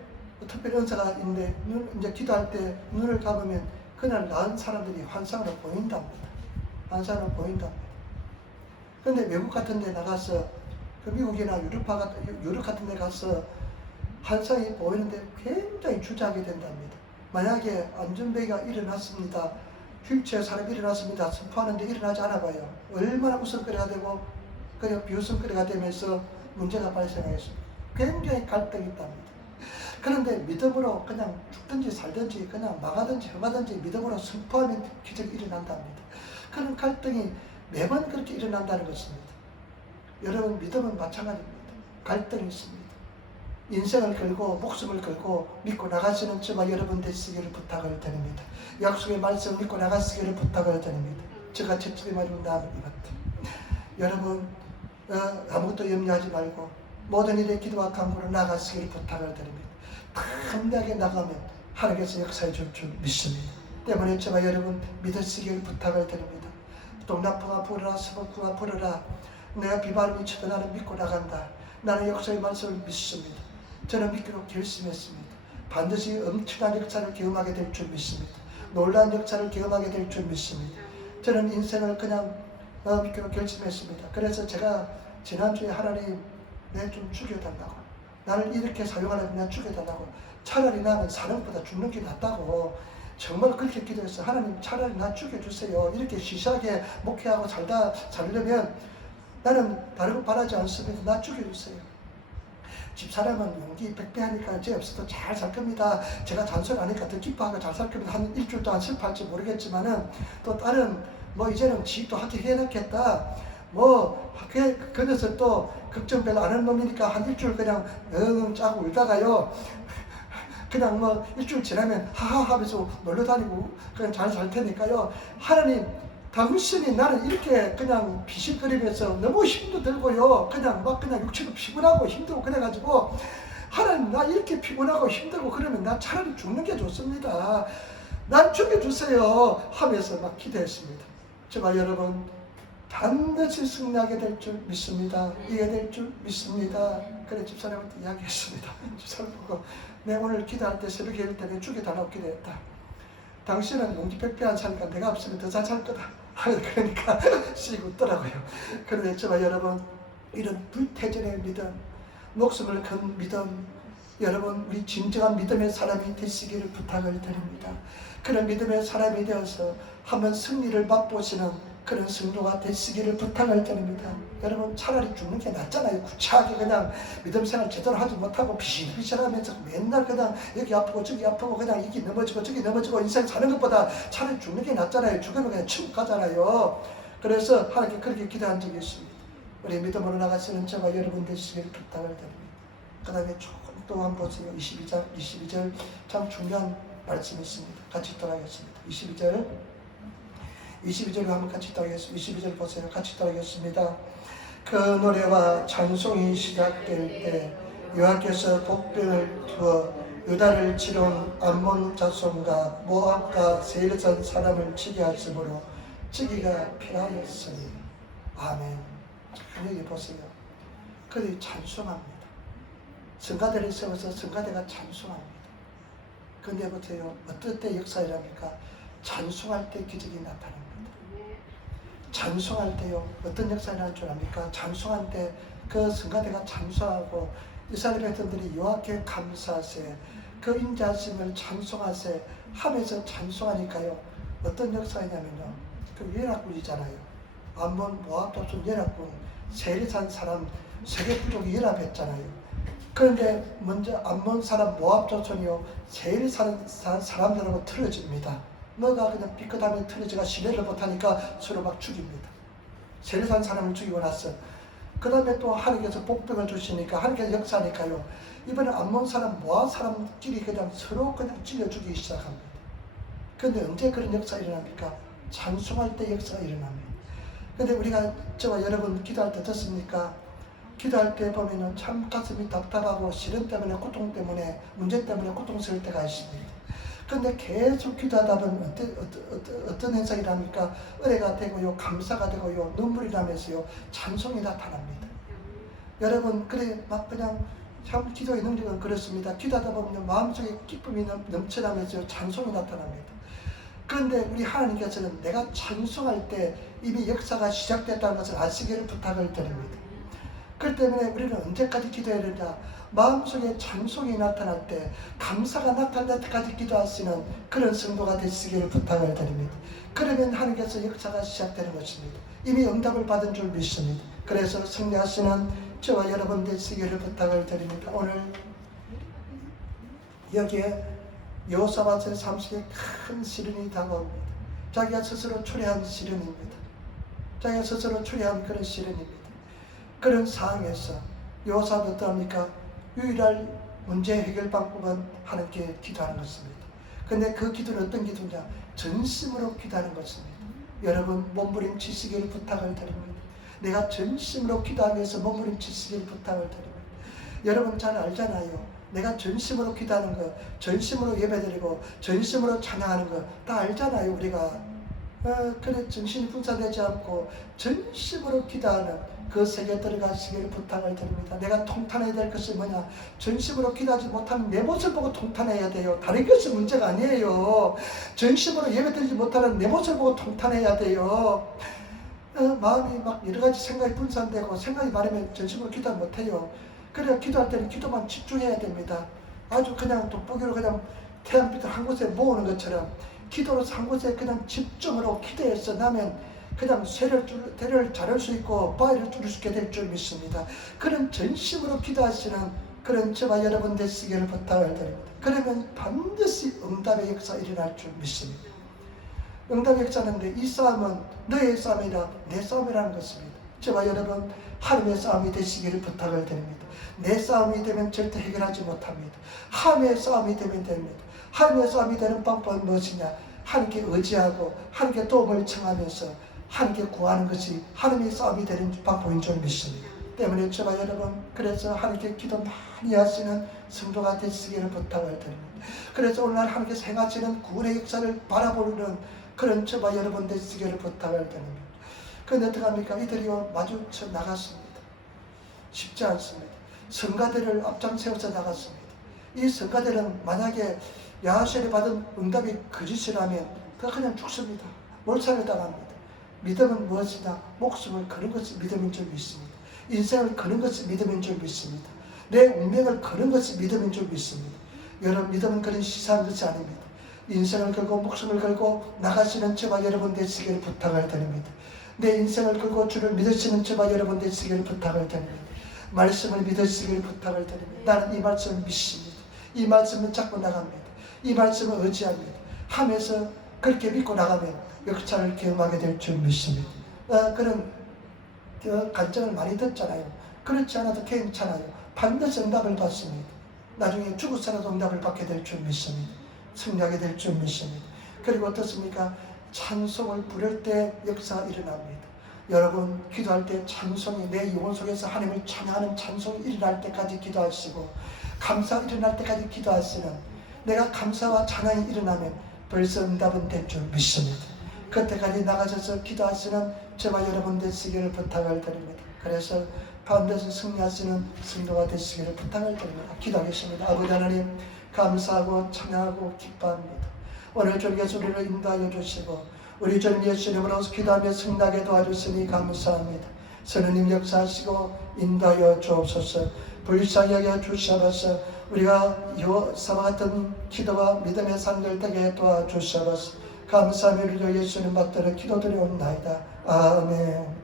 특별히 은사가 있는데 이제 기도할 때 눈을 감으면 그날 나은 사람들이 환상으로 보인답니다. 환상으로 보인답니다. 그런데 외국 같은 데 나가서 그 미국이나 유럽 같은 데 가서 환상이 보이는데 굉장히 주저하게 된답니다. 만약에 안전벨기가 일어났습니다. 휠체어 사람이 일어났습니다. 선포하는데 일어나지 않아 봐요. 얼마나 웃음거리가 되고 그냥 비웃음거리가 되면서 문제가 발생하겠습니다. 굉장히 갈등이 있답니다. 그런데 믿음으로 그냥 죽든지 살든지 그냥 망하든지 흥하든지 믿음으로 선포하면 기적이 일어난답니다. 그런 갈등이 매번 그렇게 일어난다는 것입니다. 여러분 믿음은 마찬가지입니다. 갈등이 있습니다. 인생을 걸고 목숨을 걸고 믿고 나가시는 저와 여러분 되시기를 부탁을 드립니다. 약속의 말씀 믿고 나가시기를 부탁을 드립니다. 제가 첫째 말은 나는 이것들. 여러분 아무것도 염려하지 말고 모든 일에 기도와 간구로 나가시기를 부탁을 드립니다. 담대하게 나가면 하나님께서 역사해 줄 줄 믿습니다. 때문에 저와 여러분 믿으시기를 부탁을 드립니다. 동남풍아 불어라 서북풍아 불어라. 내가 비바람이 쳐도 나는 믿고 나간다. 나는 역사의 말씀을 믿습니다. 저는 믿기로 결심했습니다. 반드시 엄청난 역사를 경험하게 될 줄 믿습니다. 놀라운 역사를 경험하게 될 줄 믿습니다. 저는 인생을 그냥 믿기로 결심했습니다. 그래서 제가 지난주에 하나님 내 좀 죽여달라고, 나를 이렇게 사용하려면 내가 죽여달라고, 차라리 나는 사는 것보다 죽는 게 낫다고 정말 그렇게 기도했어요. 하나님 차라리 나 죽여주세요. 이렇게 시시하게 목회하고 살려면 나는 다른 거 바라지 않습니다. 나 죽여주세요. 집사람은 용기 백배하니까 제 없어도 잘 살 겁니다. 제가 잔소리하니까 더 기뻐하고 잘 살 겁니다. 한 일주일 동안 슬퍼할지 모르겠지만은 또 다른 이제는 지도 학교 해놓겠다. 그 녀석 또 걱정 별로 안 하는 놈이니까 한 일주일 그냥 짜고 울다가요. 그냥 일주일 지나면 하하 하면서 놀러 다니고 그냥 잘 살 테니까요. 하나님 당신이 나는 이렇게 그냥 비실거리면서 너무 힘도 들고요. 그냥 육체도 피곤하고 힘들고 그래가지고 하나님 나 이렇게 피곤하고 힘들고 그러면 나 차라리 죽는 게 좋습니다. 난 죽여주세요 하면서 막 기도했습니다. 저와 여러분 반드시 승리하게 될 줄 믿습니다. 이게 될 줄 믿습니다. 그래 집사람한테 이야기했습니다. 집사람 보고 내가 오늘 기도할 때 새벽에 일때 내 죽이 다 나오게 됐다. 당신은 용기백배한 사니까 내가 없으면 더 잘 살 거다. 그러니까 씩 웃더라고요. 그런데 정말 여러분 이런 불태전의 믿음, 목숨을 건 믿음, 여러분 우리 진정한 믿음의 사람이 되시기를 부탁을 드립니다. 그런 믿음의 사람이 되어서 한번 승리를 맛보시는 그런 성도가 되시기를 부탁을 드립니다. 여러분 차라리 죽는 게 낫잖아요. 구차하게 그냥 믿음 생활 제대로 하지 못하고 비실비실하면서 맨날 그냥 여기 아프고 저기 아프고 그냥 이기 넘어지고 저기 넘어지고 인생 사는 것보다 차라리 죽는 게 낫잖아요. 죽으면 그냥 천국 가잖아요. 그래서 하나님께 그렇게 기도한 적이 있습니다. 우리 믿음으로 나가시는 저와 여러분 되시기를 부탁을 드립니다. 그 다음에 조금 동안 보세요. 22절 참 중요한 말씀이 있습니다. 같이 따라하겠습니다. 22절로 한번 같이 따라하겠습니다. 22절 보세요. 같이 따라하겠습니다. 그 노래와 찬송이 시작될 때 여호와께서 복병을 두어 유다를 치러온 암몬 자손과 모압과 세일산 사람을 치게 하심으로 치기가 피하였으니 아멘. 여기 보세요. 그들이 찬송합니다. 성가대를 세워서 성가대가 찬송합니다. 근데 보세요. 어떨 때 역사이랍니까? 찬송할 때 기적이 나타납니다. 찬송할 때요. 어떤 역사가 일어날 줄 압니까? 찬송할 때 그 성가대가 찬송하고 이스라엘 백성들이 여호와께 감사하세 그 인자하심을 찬송하세 하면서 찬송하니까요. 어떤 역사이냐면요. 그 연합군이잖아요. 암몬 모압 자손 연합군 세일산 사람 세계 부족이 연합했잖아요. 그런데 먼저 암몬 사람 모압 자손이요. 세일산 사람들하고 틀어집니다. 뭐가 그냥 삐끗하면 틀어지가 신뢰를 못하니까 서로 막 죽입니다. 세일산 사람을 죽이고 나서 그 다음에 또 하나님께서 복병을 주시니까 하나님께서 역사하니까요. 이번에 암몬 사람 모압 사람끼리 그냥 서로 그냥 찔러 죽이기 시작합니다. 그런데 언제 그런 역사가 일어납니까? 찬송할 때 역사가 일어납니다. 근데 우리가 저와 여러분 기도할 때 어떻습니까? 기도할 때 보면은 참 가슴이 답답하고 시련 때문에 고통 때문에 문제 때문에 고통스러울 때가 있습니다. 그런데 계속 기도하다 보면 어떤 현상이 납니까? 은혜가 되고요, 감사가 되고요, 눈물이 나면서요, 찬송이 나타납니다. 여러분, 그래 막 그냥 참 기도의 능력은 그렇습니다. 기도하다 보면 마음속에 기쁨이 넘쳐나면서요, 찬송이 나타납니다. 그런데 우리 하나님께서는 내가 찬송할 때 이미 역사가 시작됐다는 것을 아시기를 부탁을 드립니다. 그렇기 때문에 우리는 언제까지 기도해야 되냐? 마음속에 찬송이 나타날 때, 감사가 나타날 때까지 기도하시는 그런 성도가 되시기를 부탁을 드립니다. 그러면 하나님께서 역사가 시작되는 것입니다. 이미 응답을 받은 줄 믿습니다. 그래서 승리하시는 저와 여러분 되시기를 부탁을 드립니다. 오늘 여기에 여호사밧의 삶 속에 큰 시련이 다가옵니다. 자기가 스스로 초래한 시련입니다. 자기가 스스로 초래한 그런 시련입니다. 그런 상황에서 여호사밧 어떠합니까? 유일한 문제 해결 방법은 하나님께 기도하는 것입니다. 근데 그 기도는 어떤 기도냐? 전심으로 기도하는 것입니다. 여러분 몸부림치시기를 부탁을 드립니다. 내가 전심으로 기도하면서 몸부림치시기를 부탁을 드립니다. 여러분 잘 알잖아요. 내가 전심으로 기도하는 거, 전심으로 예배드리고 전심으로 찬양하는 거 다 알잖아요. 우리가 그래 정신이 분산되지 않고 전심으로 기도하는 그 세계에 들어가시기를 부탁을 드립니다. 내가 통탄해야 될 것이 뭐냐? 전심으로 기도하지 못하는 내 모습을 보고 통탄해야 돼요. 다른 것이 문제가 아니에요. 전심으로 예배드리지 못하는 내 모습을 보고 통탄해야 돼요. 마음이 막 여러 가지 생각이 분산되고 생각이 많으면 전심으로 기도 못해요. 그래야 기도할 때는 기도만 집중해야 됩니다. 아주 그냥 돋보기로 그냥 태양빛을 한 곳에 모으는 것처럼 기도로서 한 곳에 그냥 집중으로 기도해서 나면 그냥 대를 자를 수 있고 바위를 뚫을 수 있게 될 줄 믿습니다. 그런 전심으로 기도하시는 그런 저와 여러분 되시기를 부탁을 드립니다. 그러면 반드시 응답의 역사 일어날 줄 믿습니다. 응답의 역사인데 이 싸움은 너의 싸움이라 내 싸움이라는 것입니다. 저와 여러분 하나님의 싸움이 되시기를 부탁을 드립니다. 내 싸움이 되면 절대 해결하지 못합니다. 하나님의 싸움이 되면 됩니다. 하나님의 싸움이 되는 방법은 무엇이냐? 하나님께 의지하고 하나님께 도움을 청하면서 하나님께 구하는 것이 하나님의 싸움이 되는 방법인 줄 믿습니다. 때문에 저와 여러분 그래서 하나님께 기도 많이 하시는 성도가 되시기를 부탁을 드립니다. 그래서 오늘날 하나님께서 행하시는 구원의 역사를 바라보는 그런 저와 여러분 되시기를 부탁을 드립니다. 그런데 어떡합니까? 이들이 마주쳐 나갔습니다. 쉽지 않습니다. 성가대를 앞장 세워서 나갔습니다. 이 성가대는 만약에 야하셀이 받은 응답이 거짓이라면 그냥 죽습니다. 몰살을 당합니다. 믿음은 무엇이냐? 목숨을 거는 것이 믿음인 줄 믿습니다. 인생을 거는 것이 믿음인 줄 믿습니다. 내 운명을 거는 것이 믿음인 줄 믿습니다. 여러분, 믿음은 그런 시사한 것이 아닙니다. 인생을 걸고 목숨을 걸고 나가시는 저와 여러분 되시기를 부탁을 드립니다. 내 인생을 걸고 주를 믿으시는 저와 여러분 되시기를 부탁을 드립니다. 말씀을 믿으시기를 부탁을 드립니다. 나는 이 말씀을 믿습니다. 이 말씀을 잡고 나갑니다. 이 말씀을 의지합니다. 하면서 그렇게 믿고 나가면 역사를 경험하게 될 줄 믿습니다. 그런 간증을 많이 듣잖아요. 그렇지 않아도 괜찮아요. 반드시 응답을 받습니다. 나중에 죽어서라도 응답을 받게 될 줄 믿습니다. 승리하게 될 줄 믿습니다. 그리고 어떻습니까? 찬송을 부를 때 역사가 일어납니다. 여러분, 기도할 때 찬송이 내 영혼 속에서 하나님을 찬양하는 찬송이 일어날 때까지 기도하시고, 감사가 일어날 때까지 기도하시는, 내가 감사와 찬양이 일어나면 벌써 응답은 될 줄 믿습니다. 그때까지 나가셔서 기도하시는 저와 여러분 되시기를 부탁을 드립니다. 그래서 반드시 승리하시는 성도가 되시기를 부탁을 드립니다. 기도하겠습니다. 아버지 하나님, 감사하고 찬양하고 기뻐합니다. 오늘 주님께서 우리를 인도하여 주시고 우리 주님 예수 이름으로 기도하며 승리하게 도와주시니 감사합니다. 선생님 역사하시고 인도하여 주옵소서. 불쌍히 여겨 주시옵소서. 우리가 여호와 같은 기도와 믿음의 산들 되게 도와주시옵소서. 감사하며 우리 예수님 받들어 기도드리옵나이다. 아멘.